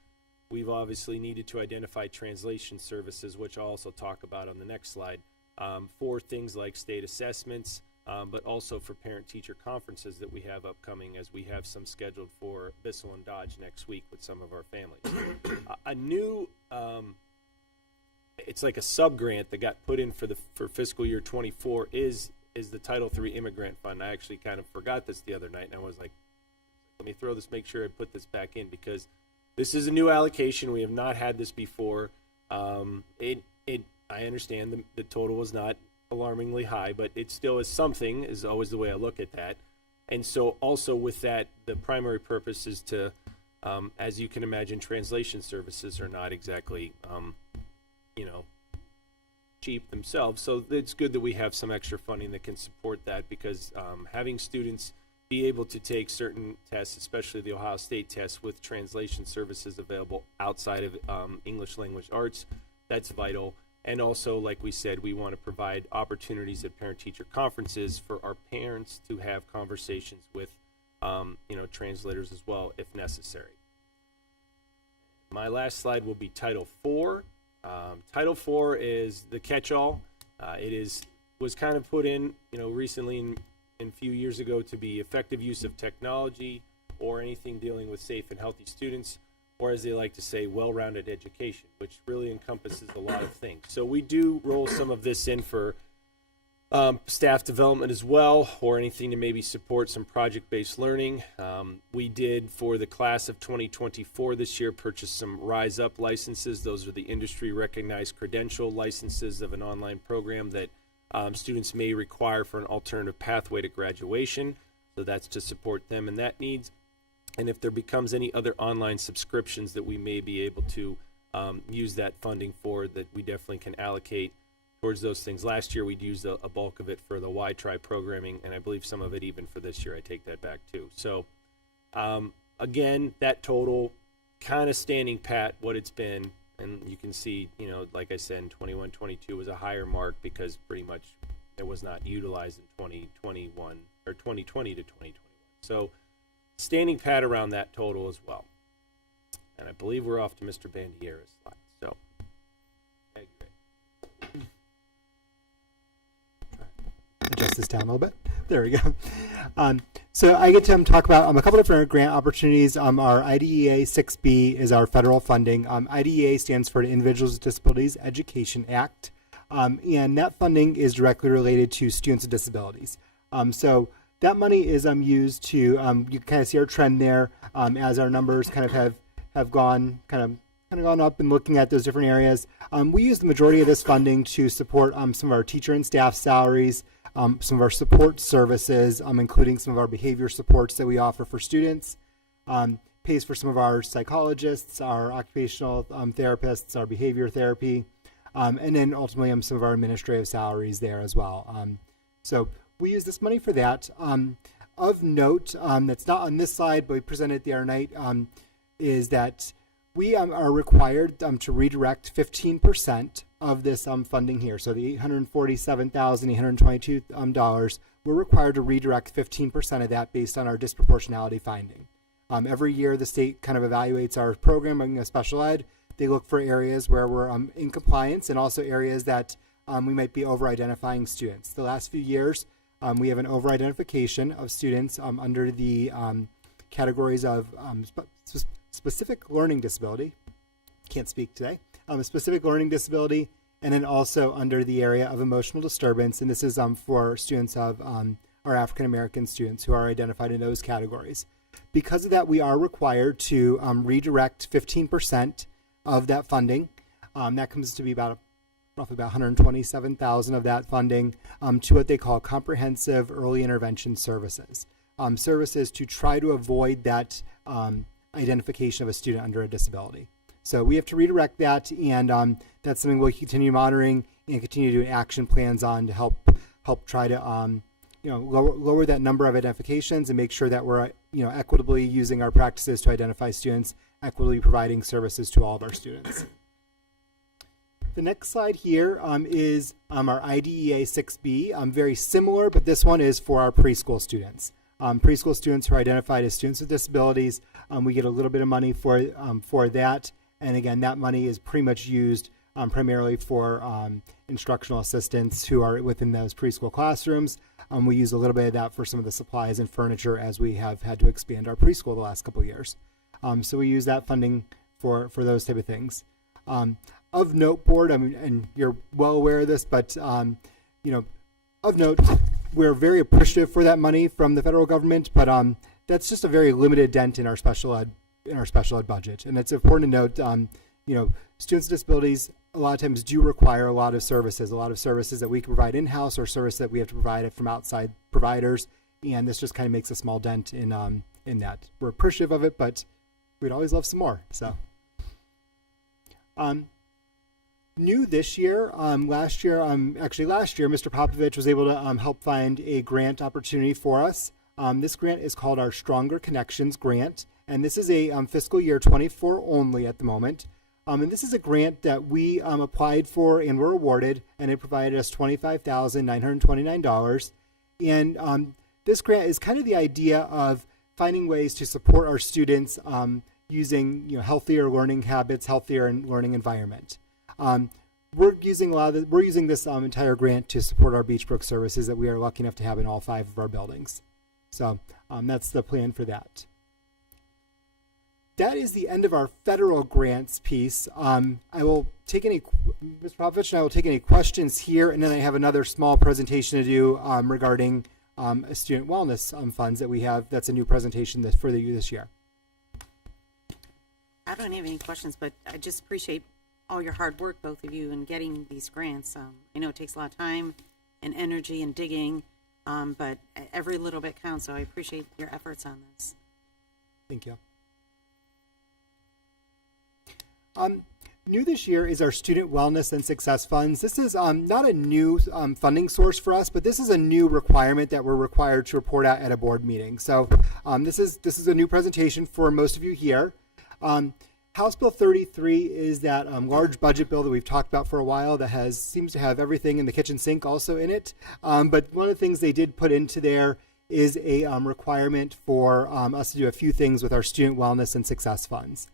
We've obviously needed to identify translation services, which I'll also talk about on the next slide, for things like state assessments, but also for parent-teacher conferences that we have upcoming, as we have some scheduled for Bissell and Dodge next week with some of our families. A new, it's like a sub-grant that got put in for fiscal year 24 is the Title III Immigrant Fund. I actually kind of forgot this the other night, and I was like, let me throw this, make sure I put this back in, because this is a new allocation. We have not had this before. I understand the total was not alarmingly high, but it still is something, is always the way I look at that. And so also with that, the primary purpose is to, as you can imagine, translation services are not exactly, cheap themselves. So it's good that we have some extra funding that can support that, because having students be able to take certain tests, especially the Ohio State tests, with translation services available outside of English language arts, that's vital. And also, like we said, we want to provide opportunities at parent-teacher conferences for our parents to have conversations with, translators as well, if necessary. My last slide will be Title IV. Title IV is the catch-all. Was kind of put in, recently in a few years ago to be effective use of technology or anything dealing with safe and healthy students, or as they like to say, well-rounded education, which really encompasses a lot of things. So we do roll some of this in for staff development as well, or anything to maybe support some project-based learning. We did, for the class of 2024 this year, purchase some Rise Up licenses. Those are the industry-recognized credential licenses of an online program that students may require for an alternative pathway to graduation. So that's to support them in that needs. And if there becomes any other online subscriptions that we may be able to use that funding for, that we definitely can allocate towards those things. Last year we'd used a bulk of it for the Y-Try programming, and I believe some of it even for this year. I take that back too. So again, that total kind of standing pat what it's been, and you can see, like I said, in 21, 22 was a higher mark because pretty much it was not utilized in 2021 or 2020 to 2021. So standing pat around that total as well. And I believe we're off to Mr. Bandiera's slide. So, adjust this down a little bit. There we go. So I get to talk about a couple different grant opportunities. Our IDEA 6B is our federal funding. IDEA stands for the Individuals with Disabilities Education Act. And that funding is directly related to students with disabilities. So that money is used to, you can kind of see our trend there as our numbers kind of have gone gone up and looking at those different areas. We use the majority of this funding to support some of our teacher and staff salaries, some of our support services, including some of our behavior supports that we offer for students, pays for some of our psychologists, our occupational therapists, our behavior therapy, and then ultimately some of our administrative salaries there as well. So we use this money for that. Of note, that's not on this slide, but we presented the other night, is that we are required to redirect 15% of this funding here. So the $847,822, we're required to redirect 15% of that based on our disproportionality finding. Every year the state kind of evaluates our programming of special ed. They look for areas where we're in compliance and also areas that we might be over-identifying students. The last few years, we have an over-identification of students under the categories of specific learning disability, can't speak today, specific learning disability, and then also under the area of emotional disturbance, and this is for students of our African American students who are identified in those categories. Because of that, we are required to redirect 15% of that funding. That comes to be roughly about $127,000 of that funding to what they call comprehensive early intervention services. Services to try to avoid that identification of a student under a disability. So we have to redirect that, and that's something we'll continue monitoring and continue doing action plans on to help try to lower that number of identifications and make sure that we're equitably using our practices to identify students, equitably providing services to all of our students. The next slide here is our IDEA 6B. Very similar, but this one is for our preschool students. preschool students who are identified as students with disabilities. We get a little bit of money for that. And again, that money is pretty much used primarily for instructional assistants who are within those preschool classrooms. We use a little bit of that for some of the supplies and furniture as we have had to expand our preschool the last couple of years. So we use that funding for those type of things. Of note, board, I mean, and you're well aware of this, but of note, we're very appreciative for that money from the federal government, but that's just a very limited dent in our special ed budget. And it's important to note, students with disabilities a lot of times do require a lot of services that we can provide in-house or service that we have to provide from outside providers. And this just kind of makes a small dent in that. We're appreciative of it, but we'd always love some more. So, new this year, last year, Mr. Popovich was able to help find a grant opportunity for us. This grant is called our Stronger Connections Grant, and this is a fiscal year 24 only at the moment. And this is a grant that we applied for and were awarded, and it provided us $25,929. And this grant is kind of the idea of finding ways to support our students using healthier learning habits, healthier learning environment. We're using this entire grant to support our Beachbrook services that we are lucky enough to have in all 5 of our buildings. So that's the plan for that. That is the end of our federal grants piece. Mr. Popovich and I will take any questions here, and then I have another small presentation to do regarding a student wellness funds that we have. That's a new presentation for this year. I don't have any questions, but I just appreciate all your hard work, both of you, in getting these grants. I know it takes a lot of time and energy and digging, but every little bit counts, so I appreciate your efforts on this. Thank you. New this year is our Student Wellness and Success Funds. This is not a new funding source for us, but this is a new requirement that we're required to report out at a board meeting. So this is a new presentation for most of you here. House Bill 33 is that large budget bill that we've talked about for a while that seems to have everything in the kitchen sink also in it. But one of the things they did put into there is a requirement for us to do a few things with our Student Wellness and Success Funds.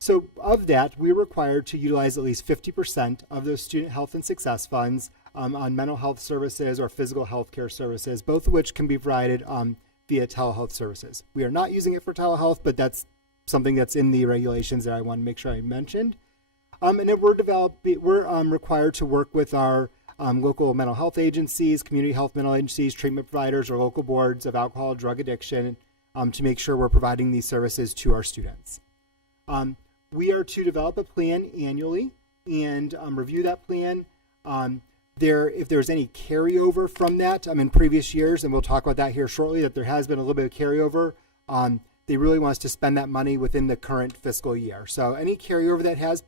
So of that, we're required to utilize at least 50% of those student health and success funds on mental health services or physical health care services, both of which can be provided via telehealth services. We are not using it for telehealth, but that's something that's in the regulations that I want to make sure I mentioned. And then we're required to work with our local mental health agencies, community health mental agencies, treatment providers, or local boards of alcohol, drug addiction to make sure we're providing these services to our students. We are to develop a plan annually and review that plan. If there's any carryover from that in previous years, and we'll talk about that here shortly, that there has been a little bit of carryover, they really want us to spend that money within the current fiscal year. So any carryover that has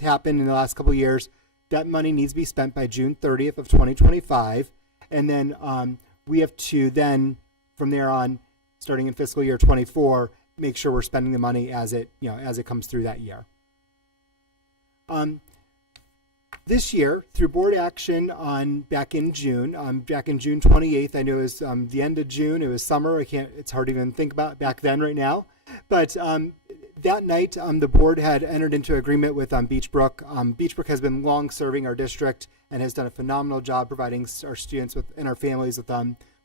happened in the last couple of years, that money needs to be spent by June 30th of 2025. And then we have to then, from there on, starting in fiscal year 24, make sure we're spending the money as it comes through that year. This year, through board action back in June 28th, I know it was the end of June, it was summer, it's hard to even think about back then right now, but that night the board had entered into agreement with Beachbrook. Beachbrook has been long serving our district and has done a phenomenal job providing our students and our families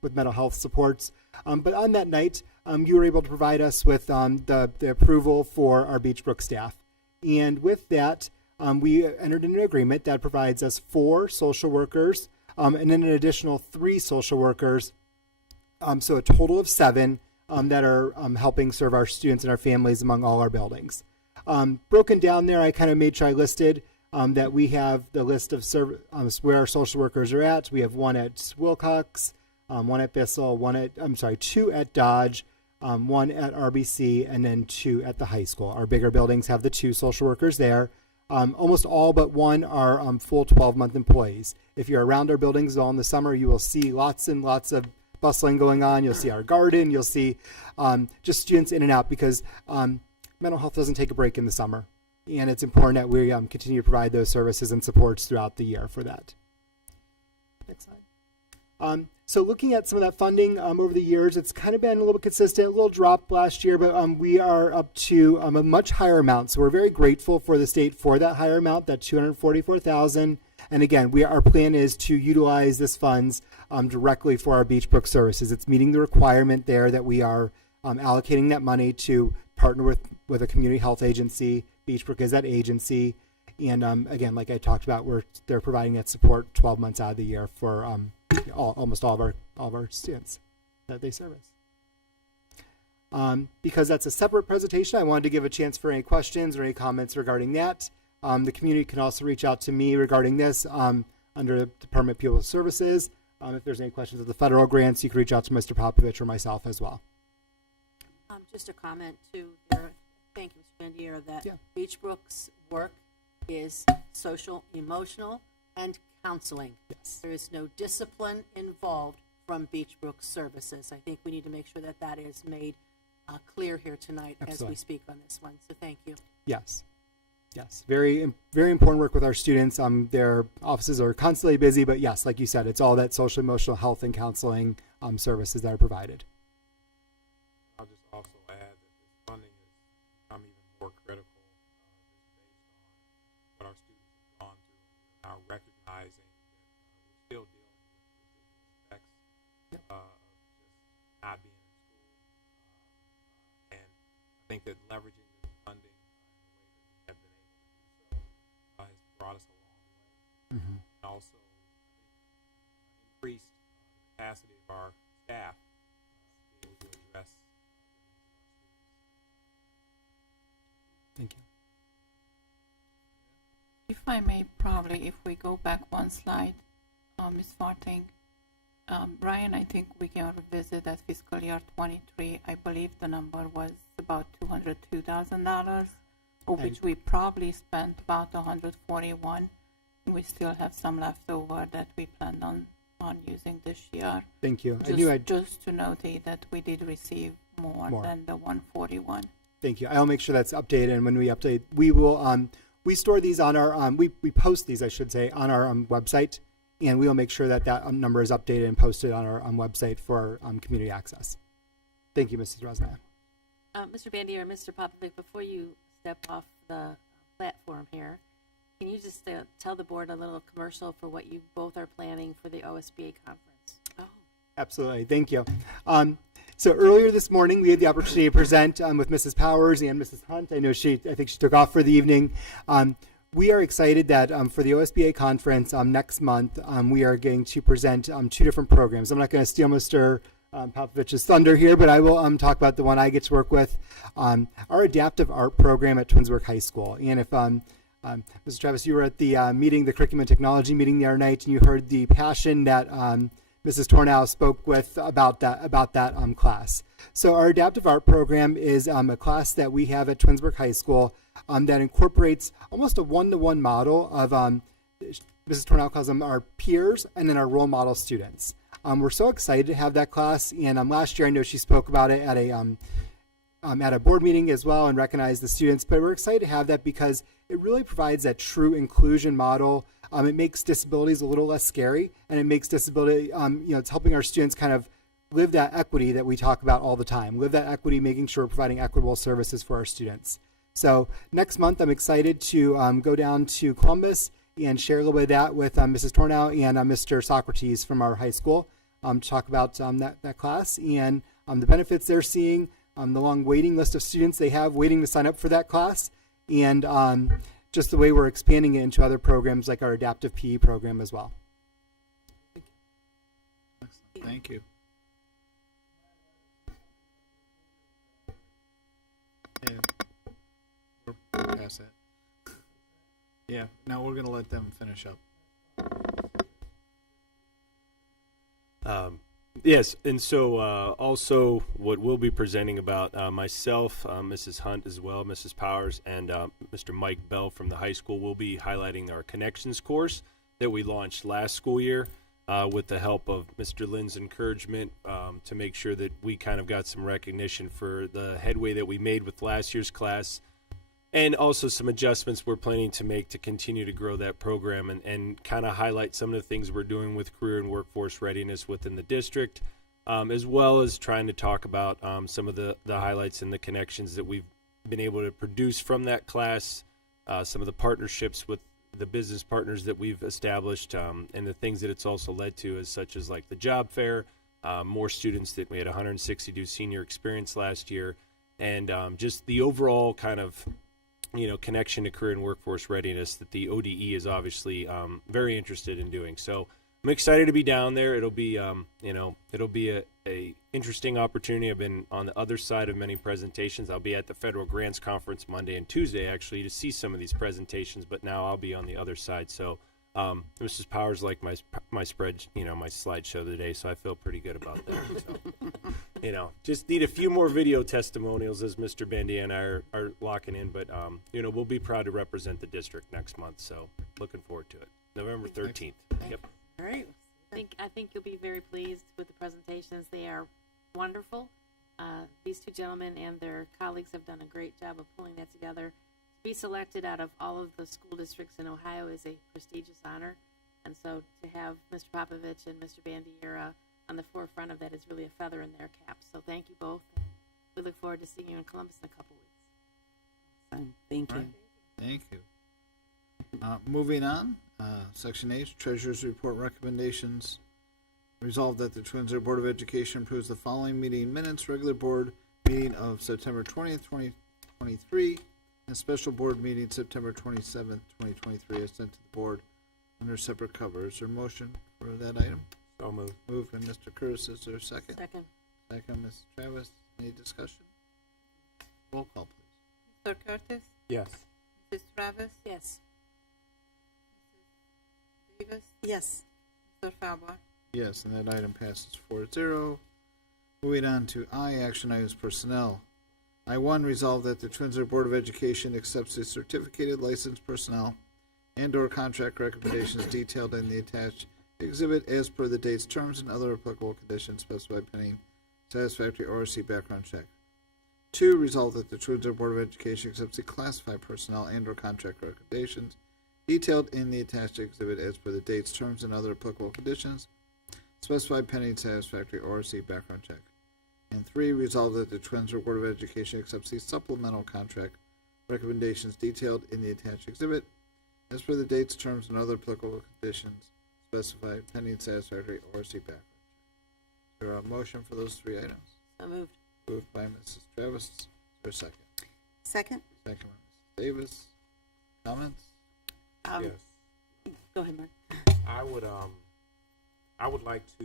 with mental health supports. But on that night, you were able to provide us with the approval for our Beachbrook staff. And with that, we entered into an agreement that provides us 4 social workers and then an additional 3 social workers, so a total of 7 that are helping serve our students and our families among all our buildings. Broken down there, I kind of made sure I listed that we have the list of where our social workers are at. We have 1 at Wilcox, 1 at Bissell, 2 at Dodge, 1 at RBC, and then 2 at the high school. Our bigger buildings have the 2 social workers there. Almost all but 1 are full 12-month employees. If you're around our buildings all in the summer, you will see lots and lots of bustling going on. You'll see our garden. You'll see just students in and out because mental health doesn't take a break in the summer. And it's important that we continue to provide those services and supports throughout the year for that. Next slide. So looking at some of that funding over the years, it's kind of been a little bit consistent, a little drop last year, but we are up to a much higher amount. So we're very grateful for the state for that higher amount, that $244,000. And again, our plan is to utilize this funds directly for our Beachbrook services. It's meeting the requirement there that we are allocating that money to partner with a community health agency. Beachbrook is that agency. And again, like I talked about, they're providing that support 12 months out of the year for almost all of our students that they service. Because that's a separate presentation, I wanted to give a chance for any questions or any comments regarding that. The community can also reach out to me regarding this under the Department of Pupil Services. If there's any questions of the federal grants, you can reach out to Mr. Popovich or myself as well. Just a comment too there. Thank you, Mr. Bandiera, that Beachbrook's work is social, emotional, and counseling. Yes. There is no discipline involved from Beachbrook Services. I think we need to make sure that that is made clear here tonight as we speak on this one. So thank you. Yes. Yes. Very, very important work with our students. Their offices are constantly busy, but yes, like you said, it's all that social, emotional health and counseling services that are provided. I'll just also add that this funding has become even more critical based on what our students have gone through. We're now recognizing that we're still dealing with the effects of just not being in school. And I think that leveraging this funding in the way that we have been able to do so has brought us a long way. Mm-hmm. And also, increased the capacity of our staff to be able to address the needs of our students. Thank you. If I may, probably, if we go back one slide, Ms. Farting, Brian, I think we can revisit that fiscal year 23. I believe the number was about $202,000, of which we probably spent about $141. We still have some left over that we planned on using this year. Thank you. Just to note that we did receive more than the 141. Thank you. I'll make sure that's updated, and when we update, we will we store these on our we post these, I should say, on our website, and we will make sure that that number is updated and posted on our website for community access. Thank you, Mrs. Rosna. Mr. Bandier, Mr. Popovic, before you step off the platform here, can you just tell the board a little commercial for what you both are planning for the OSBA conference? Oh, absolutely. Thank you. So earlier this morning, we had the opportunity to present with Mrs. Powers and Mrs. Hunt. I think she took off for the evening. We are excited that for the OSBA conference next month, we are going to present 2 different programs. I'm not going to steal Mr. Popovich's thunder here, but I will talk about the one I get to work with, our adaptive art program at Twinsburg High School. And if Mr. Travis, you were at the meeting, the curriculum and technology meeting the other night, and you heard the passion that Mrs. Tornow spoke with about that class. So our adaptive art program is a class that we have at Twinsburg High School that incorporates almost a one-to-one model of Mrs. Tornow calls them our peers and then our role model students. We're so excited to have that class, and last year I know she spoke about it at a board meeting as well and recognized the students, but we're excited to have that because it really provides that true inclusion model. It makes disabilities a little less scary, and it makes disability, it's helping our students kind of live that equity that we talk about all the time. Live that equity, making sure we're providing equitable services for our students. So next month, I'm excited to go down to Columbus and share a little bit of that with Mrs. Tornow and Mr. Socrates from our high school to talk about that class and the benefits they're seeing, the long waiting list of students they have waiting to sign up for that class, and just the way we're expanding it into other programs like our adaptive PE program as well. Thank you. And we're past that. Yeah, now we're going to let them finish up. Yes, and so also what we'll be presenting about myself, Mrs. Hunt as well, Mrs. Powers, and Mr. Mike Bell from the high school will be highlighting our Connections course that we launched last school year with the help of Mr. Lynn's encouragement to make sure that we kind of got some recognition for the headway that we made with last year's class and also some adjustments we're planning to make to continue to grow that program and kind of highlight some of the things we're doing with career and workforce readiness within the district, as well as trying to talk about some of the highlights and the connections that we've been able to produce from that class, some of the partnerships with the business partners that we've established, and the things that it's also led to, as such as like the job fair, more students that we had 160 do senior experience last year, and just the overall kind of connection to career and workforce readiness that the ODE is obviously very interested in doing. So I'm excited to be down there. It'll be it'll be a interesting opportunity. I've been on the other side of many presentations. I'll be at the Federal Grants Conference Monday and Tuesday actually to see some of these presentations, but now I'll be on the other side. So Mrs. Powers liked my spread, my slideshow today, so I feel pretty good about that. So, just need a few more video testimonials as Mr. Bandia and I are locking in, but we'll be proud to represent the district next month. So looking forward to it. November 13th. Yep. All right. I think you'll be very pleased with the presentations. They are wonderful. These two gentlemen and their colleagues have done a great job of pulling that together. To be selected out of all of the school districts in Ohio is a prestigious honor. And so to have Mr. Popovich and Mr. Bandiera on the forefront of that is really a feather in their cap. So thank you both. We look forward to seeing you in Columbus in a couple weeks. Thank you. Right. Thank you. Moving on, Section 8, Treasurer's Report Recommendations. Resolved that the Twinsburg Board of Education approves the following meeting minutes: regular board meeting of September 20th, 2023, and special board meeting September 27th, 2023, as sent to the board under separate cover. Is there a motion for that item? So moved. Moved by Mr. Curtis. Is there a second? Second. Second, Ms. Travis. Any discussion? Roll call, please. Mr. Curtis? Yes. Mrs. Travis? Yes. Mrs. Davis? Yes. Mr. Falber? Yes, and that item passes 4-0. Moving on to I, action items personnel. I-1, resolve that the Twinsburg Board of Education accepts the certificated licensed personnel and/or contract recommendations detailed in the attached exhibit as per the dates, terms, and other applicable conditions specified pending satisfactory ORC background check. 2, resolve that the Twinsburg Board of Education accepts the classified personnel and/or contract recommendations detailed in the attached exhibit as per the dates, terms, and other applicable conditions specified pending satisfactory ORC background check. And 3, resolve that the Twinsburg Board of Education accepts the supplemental contract recommendations detailed in the attached exhibit as per the dates, terms, and other applicable conditions specified pending satisfactory ORC background check. Is there a motion for those 3 items? So moved. Moved by Mrs. Travis. Is there a second? Second? Second by Mrs. Davis. Comments? Yes. Go ahead, Mark. I would like to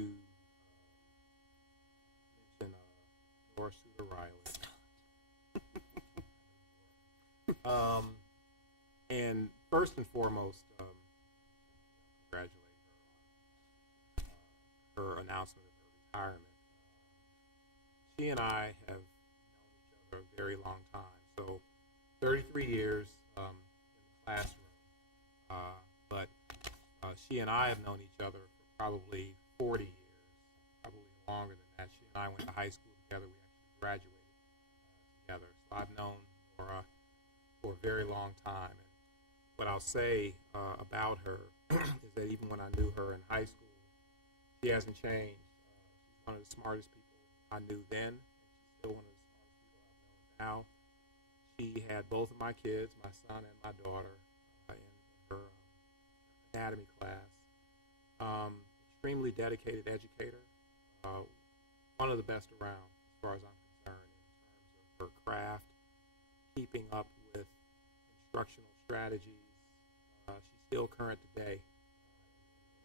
mention Laura Suter Riley. And first and foremost, congratulate her on her announcement of her retirement. She and I have known each other a very long time. So 33 years in the classroom. But she and I have known each other for probably 40 years, probably longer than that. She and I went to high school together. We actually graduated together. So I've known Laura for a very long time. And what I'll say about her is that even when I knew her in high school, she hasn't changed. She's one of the smartest people I knew then, and she's still one of the smartest people I've known now. She had both of my kids, my son and my daughter, in her anatomy class. Extremely dedicated educator, one of the best around as far as I'm concerned in terms of her craft, keeping up with instructional strategies. She's still current today in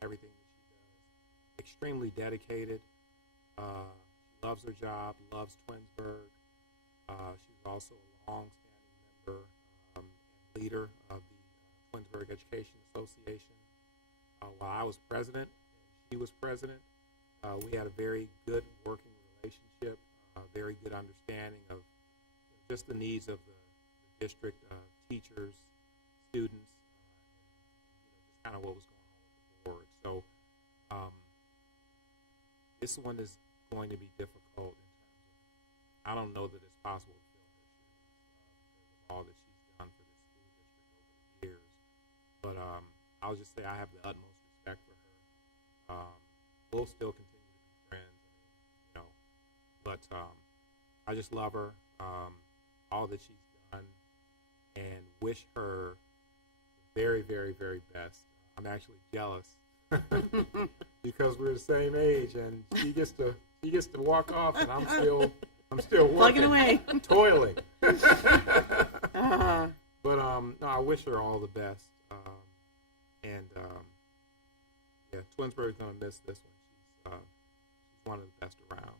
everything that she does. Extremely dedicated. She loves her job, loves Twinsburg. She was also a long-standing member and leader of the Twinsburg Education Association. While I was president and she was president, we had a very good working relationship, very good understanding of just the needs of the district, teachers, students, and just kind of what was going on with the board. So this one is going to be difficult in terms of, I don't know that it's possible to fill her shoes because of all that she's done for but I'll just say I have the utmost respect for her. We'll still continue to be friends, you know, but I just love her, all that she's done, and wish her the very, very, very best. I'm actually jealous because we're the same age, and she gets to walk off, and I'm still working, plugging away, toiling. But no, I wish her all the best, and yeah, Twinsburg's gonna miss this one. She's one of the best around.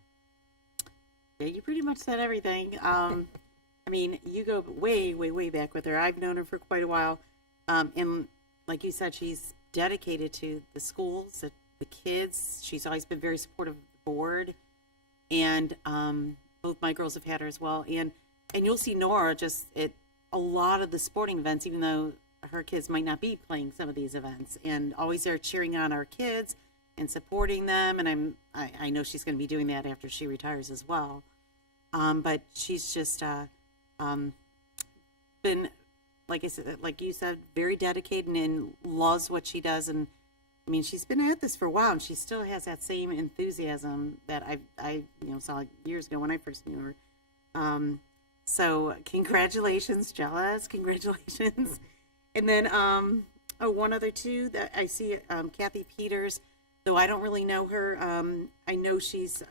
Yeah, you pretty much said everything. I mean, you go way, way, way back with her. I've known her for quite a while. And like you said, she's dedicated to the schools, the kids. She's always been very supportive of the board. And both my girls have had her as well. And you'll see Nora just at a lot of the sporting events, even though her kids might not be playing some of these events, and always there cheering on our kids and supporting them. And I know she's going to be doing that after she retires as well. But she's just been, like I said, like you said, very dedicated and loves what she does. And I mean, she's been at this for a while, and she still has that same enthusiasm that I saw years ago when I first knew her. So congratulations, Jealous, congratulations. And then one other too that I see, Kathy Peters, though I don't really know her. I know she's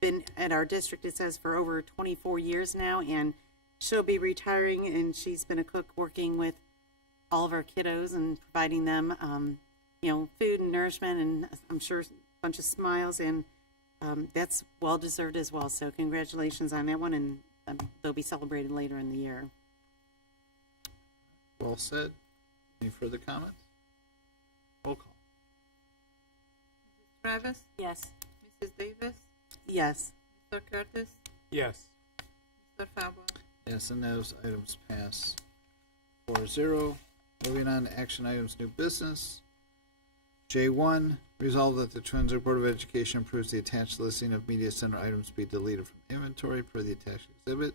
been at our district, it says, for over 24 years now, and she'll be retiring, and she's been a cook working with all of our kiddos and providing them, food and nourishment, and I'm sure a bunch of smiles, and that's well-deserved as well. So congratulations on that one, and they'll be celebrated later in the year. Well said. Any further comments? Roll call. Mrs. Travis? Yes. Mrs. Davis? Yes. Mr. Curtis? Yes. Mr. Falber? Yes, and those items pass 4-0. Moving on to action items, new business. J1, resolve that the Twinsburg Board of Education approves the attached listing of media center items to be deleted from inventory per the attached exhibit.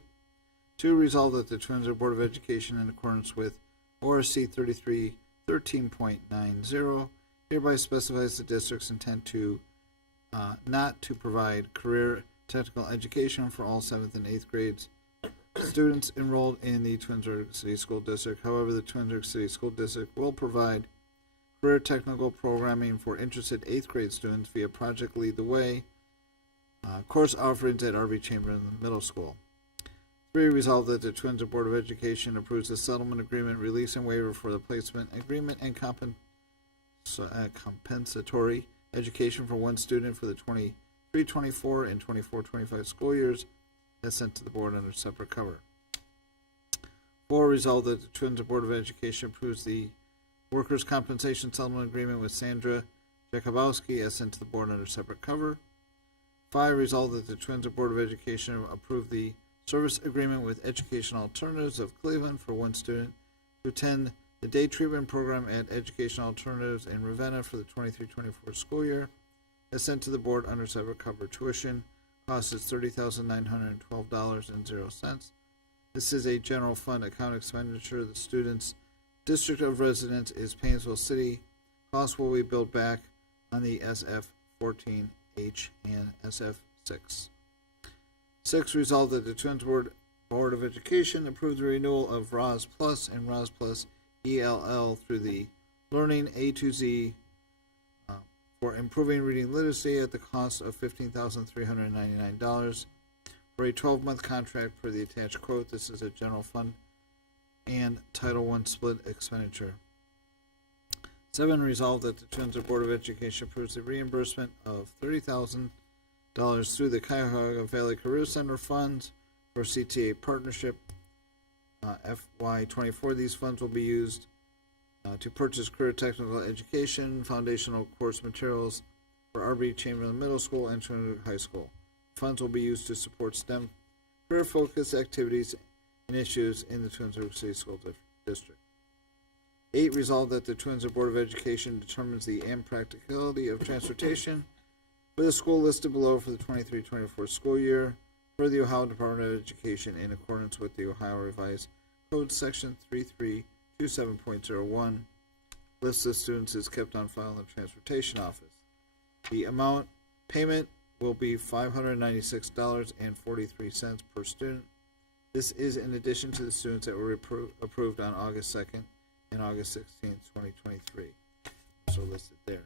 2, resolve that the Twinsburg Board of Education, in accordance with ORC 3313.90, hereby specifies the district's intent to not to provide career technical education for all 7th and 8th grades students enrolled in the Twinsburg City School District. However, the Twinsburg City School District will provide career technical programming for interested 8th grade students via Project Lead the Way course offerings at R.B. Chamberlain Middle School. 3, resolve that the Twinsburg Board of Education approves the settlement agreement, release and waiver for the placement agreement and compensatory education for one student for the 23-24 and 24-25 school years as sent to the board under separate cover. 4, resolve that the Twinsburg Board of Education approves the workers' compensation settlement agreement with Sandra Jakubowski as sent to the board under separate cover. 5, resolve that the Twinsburg Board of Education approve the service agreement with Educational Alternatives of Cleveland for one student to attend the day treatment program at Educational Alternatives in Ravenna for the 23-24 school year as sent to the board under separate cover. Tuition cost is $30,912.00. This is a general fund account expenditure. The student's district of residence is Painesville City. Costs will be billed back on the SF-14H and SF-6. 6, resolve that the Twinsburg Board of Education approve the renewal of ROS Plus and ROS Plus ELL through the Learning A to Z for improving reading literacy at the cost of $15,399 for a 12-month contract per the attached quote. This is a general fund and Title I split expenditure. 7, resolve that the Twinsburg Board of Education approves the reimbursement of $30,000 through the Cuyahoga Valley Career Center funds for CTA partnership. FY24, these funds will be used to purchase career technical education, foundational course materials for R.B. Chamberlain Middle School and Trinity High School. Funds will be used to support STEM career-focused activities and issues in the Twinsburg City School District. 8, resolve that the Twinsburg Board of Education determines the impracticality of transportation for the school listed below for the 23-24 school year per the Ohio Department of Education in accordance with the Ohio Revised Code Section 3327.01. List of students is kept on file in the transportation office. The amount payment will be $596.43 per student. This is in addition to the students that were approved on August 2nd and August 16th, 2023. So listed there.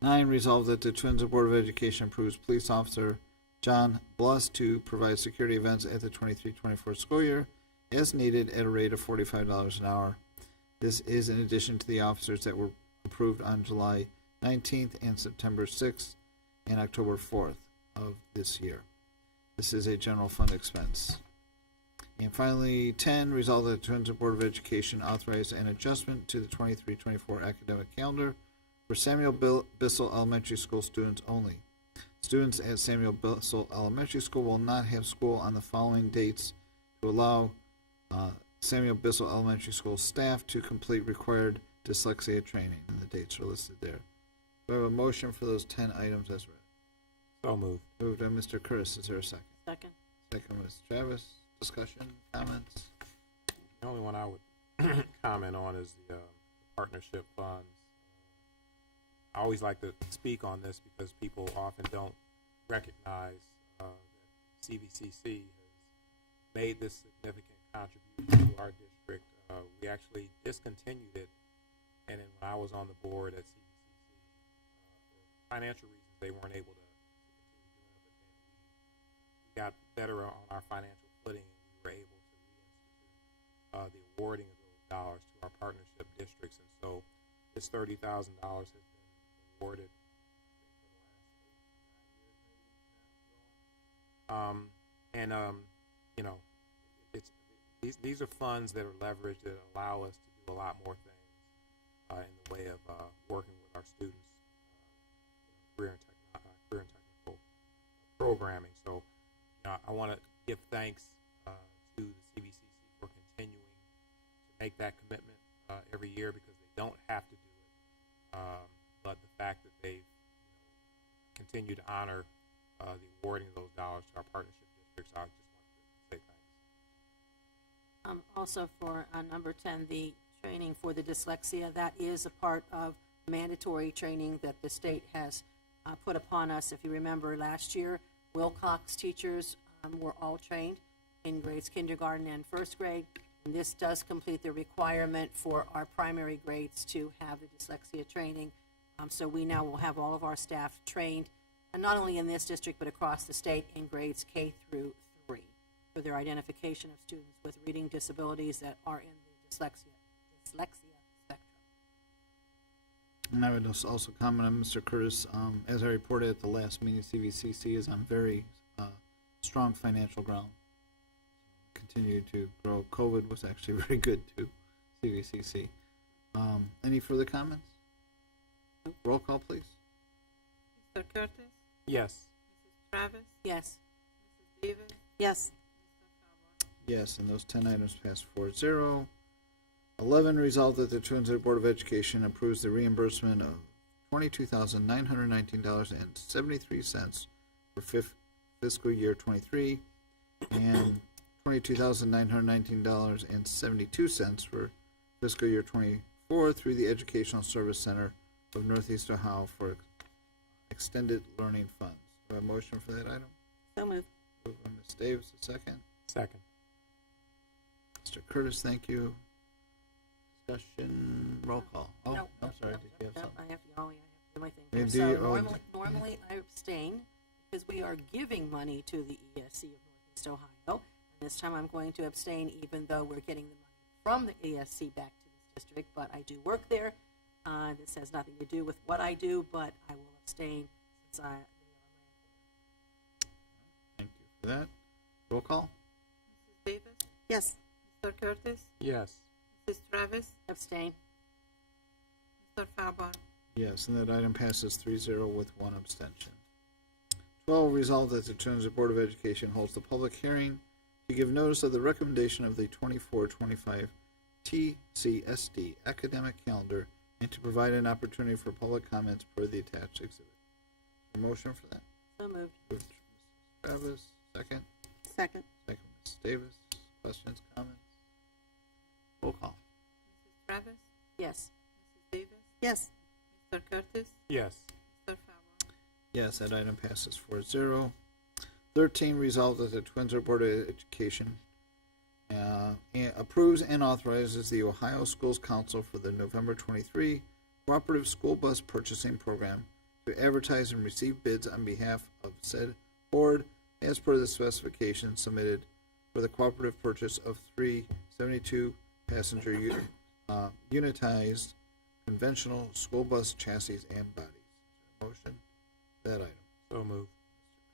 9, resolved that the Twinsburg Board of Education approves police officer John Bluss to provide security events at the 23-24 school year as needed at a rate of $45 an hour. This is in addition to the officers that were approved on July 19th and September 6th and October 4th of this year. This is a general fund expense. And finally, 10, resolved that the Twinsburg Board of Education authorize an adjustment to the 23-24 academic calendar for Samuel Bissell Elementary School students only. Students at Samuel Bissell Elementary School will not have school on the following dates to allow Samuel Bissell Elementary School staff to complete required dyslexia training, and the dates are listed there. Do I have a motion for those 10 items as read? So moved. Moved by Mr. Curtis. Is there a second? Second. Second, Ms. Travis. Discussion, comments? The only one I would comment on is the partnership funds. I always like to speak on this because people often don't recognize that CVCC has made this significant contribution to our district. We actually discontinued it, and then when I was on the board at CVCC, for financial reasons, they weren't able to continue doing it, but then we got better on our financial footing, and we were able to reinstitute the awarding of those dollars to our partnership districts, and so this $30,000 has been awarded for the last 8-9 years, you know, it's these are funds that are leveraged that allow us to do a lot more things in the way of working with our students, career and technical programming. So, you know, I want to give thanks to the CVCC for continuing to make that commitment every year, because they don't have to do it. But the fact that they've continued to honor the awarding of those dollars to our partnership districts, I just want to say thanks. Also for number 10, the training for the dyslexia, that is a part of mandatory training that the state has put upon us. If you remember last year, Wilcox teachers were all trained in grades kindergarten and first grade, and this does complete the requirement for our primary grades to have the dyslexia training. So we now will have all of our staff trained, and not only in this district but across the state in grades K through 3 for their identification of students with reading disabilities that are in the dyslexia spectrum. And I would also comment on Mr. Curtis. As I reported at the last meeting, CVCC is on very strong financial ground. Continue to grow. COVID was actually very good to CVCC. Any further comments? Roll call, please. Mr. Curtis? Yes. Mrs. Travis? Yes. Mrs. Davis? Yes. Yes, and those 10 items pass 4-0. 11, resolved that the Twinsburg Board of Education approves the reimbursement of $22,919.73 for fiscal year 23 and $22,919.72 for fiscal year 24 through the Educational Service Center of Northeast Ohio for extended learning funds. Do I have a motion for that item? So moved. Moved by Ms. Davis, a second. Second. Mr. Curtis, thank you. Discussion, roll call. Oh, No, I'm sorry, did you have no, something? I have to do my thing. Maybe So you- normally I abstain because we are giving money to the ESC of Northeast Ohio. And this time I'm going to abstain even though we're getting the money from the ESC back to this district, but I do work there. This has nothing to do with what I do, but I will abstain since they are my employer. Thank you for that. Roll call? Mrs. Davis? Yes. Mr. Curtis? Yes. Mrs. Travis? Abstain. Mr. Falber? Yes, and that item passes 3-0 with one abstention. 12, resolved that the Twinsburg Board of Education holds the public hearing to give notice of the recommendation of the 24-25 TCSD academic calendar and to provide an opportunity for public comments per the attached exhibit. Is there a motion for that? So moved. Moved, Mrs. Travis, second. Second. Second, Ms. Davis. Questions, comments? Roll call. Mrs. Travis? Yes. Mrs. Davis, Yes. Mr. Curtis, Yes. Mr. Fowler. Yes, that item passes 4-0. 13, resolved that the Twinsburg Board of Education approves and authorizes the Ohio Schools Council for the November 23 Cooperative School Bus Purchasing Program to advertise and receive bids on behalf of said board as per the specifications submitted for the cooperative purchase of 3 72-passenger unitized conventional school bus chassis and bodies. Motion, that item. So moved.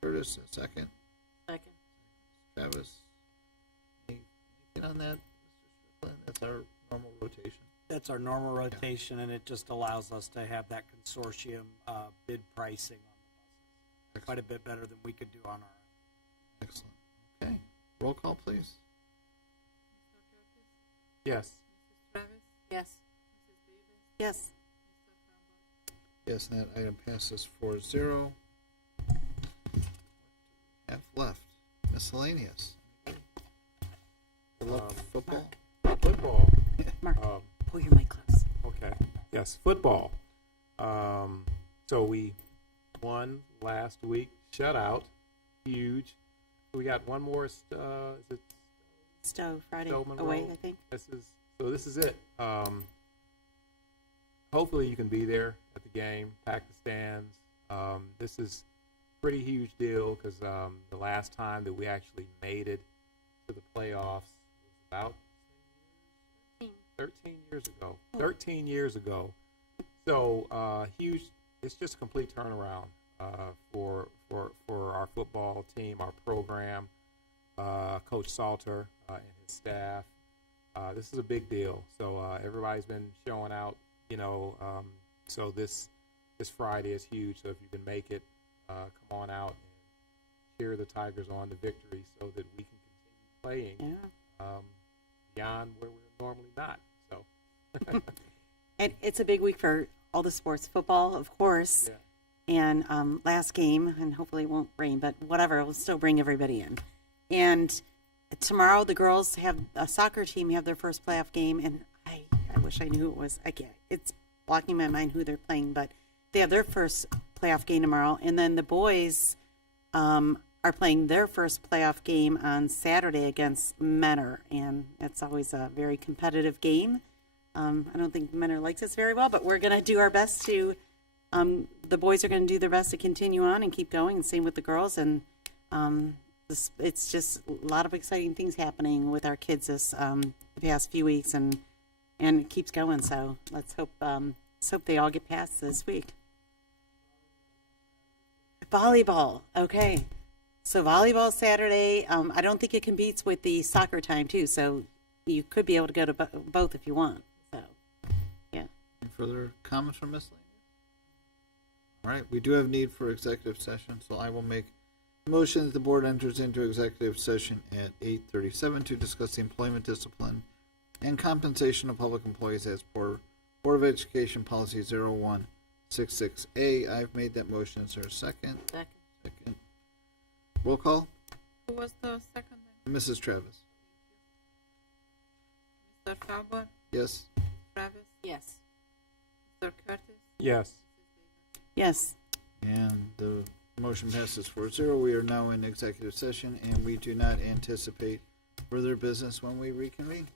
Curtis, a second. Second. Travis. Anything on that, Mr. Strickland? That's our normal rotation. That's our normal rotation, and it just allows us to have that consortium bid pricing on the buses. Quite a bit better than we could do on our own. Excellent. Okay. Roll call, please. Yes. Mrs. Travis, Yes. Mrs. Davis, Yes. Mr. Fowler. Yes, and that item passes 4-0. Have left miscellaneous. Football. Football. Mark, Um, pull your mic close. Okay. Yes, football. So we won last week. Shutout. Huge. We got one more. Is it Stowe Friday Stowe away, Monroe? I think. This is it. Hopefully you can be there at the game, pack the stands. This is a pretty huge deal because the last time that we actually made it to the playoffs was about 13 years ago. 13 years ago. So huge. It's just a complete turnaround for our football team, our program, Coach Salter and his staff. This is a big deal. So everybody's been showing out, so this Friday is huge. So if you can make it, come on out and cheer the Tigers on to victory so that we can continue playing beyond where we're normally not. So. And it's a big week for all the sports. Football, of course. Yeah. And last game, and hopefully it won't rain, but whatever, we'll still bring everybody in. And tomorrow the girls have a soccer team have their first playoff game, and I wish I knew who it was. I can't. It's blocking my mind who they're playing, but they have their first playoff game tomorrow. And then the boys are playing their first playoff game on Saturday against Menor, and that's always a very competitive game. I don't think Menor likes us very well, but we're going to do our best to the boys are going to do their best to continue on and keep going, and same with the girls. And it's just a lot of exciting things happening with our kids this the past few weeks, and it keeps going. So let's hope they all get past this week. Volleyball, okay. So volleyball Saturday. I don't think it competes with the soccer time too. So you could be able to go to both if you want. So yeah. Any further comments from Ms. Lane? All right, we do have need for executive session, so I will make a motion that the board enters into executive session at 8:37 to discuss the employment discipline and compensation of public employees as per Board of Education Policy 0166A. I've made that motion. Is there a second? Second. Roll call. Who was the second? Mrs. Travis. Mr. Fowler, Yes. Travis, Yes. Mr. Curtis, Yes. Yes. And the motion passes 4-0. We are now in executive session, and we do not anticipate further business when we reconvene.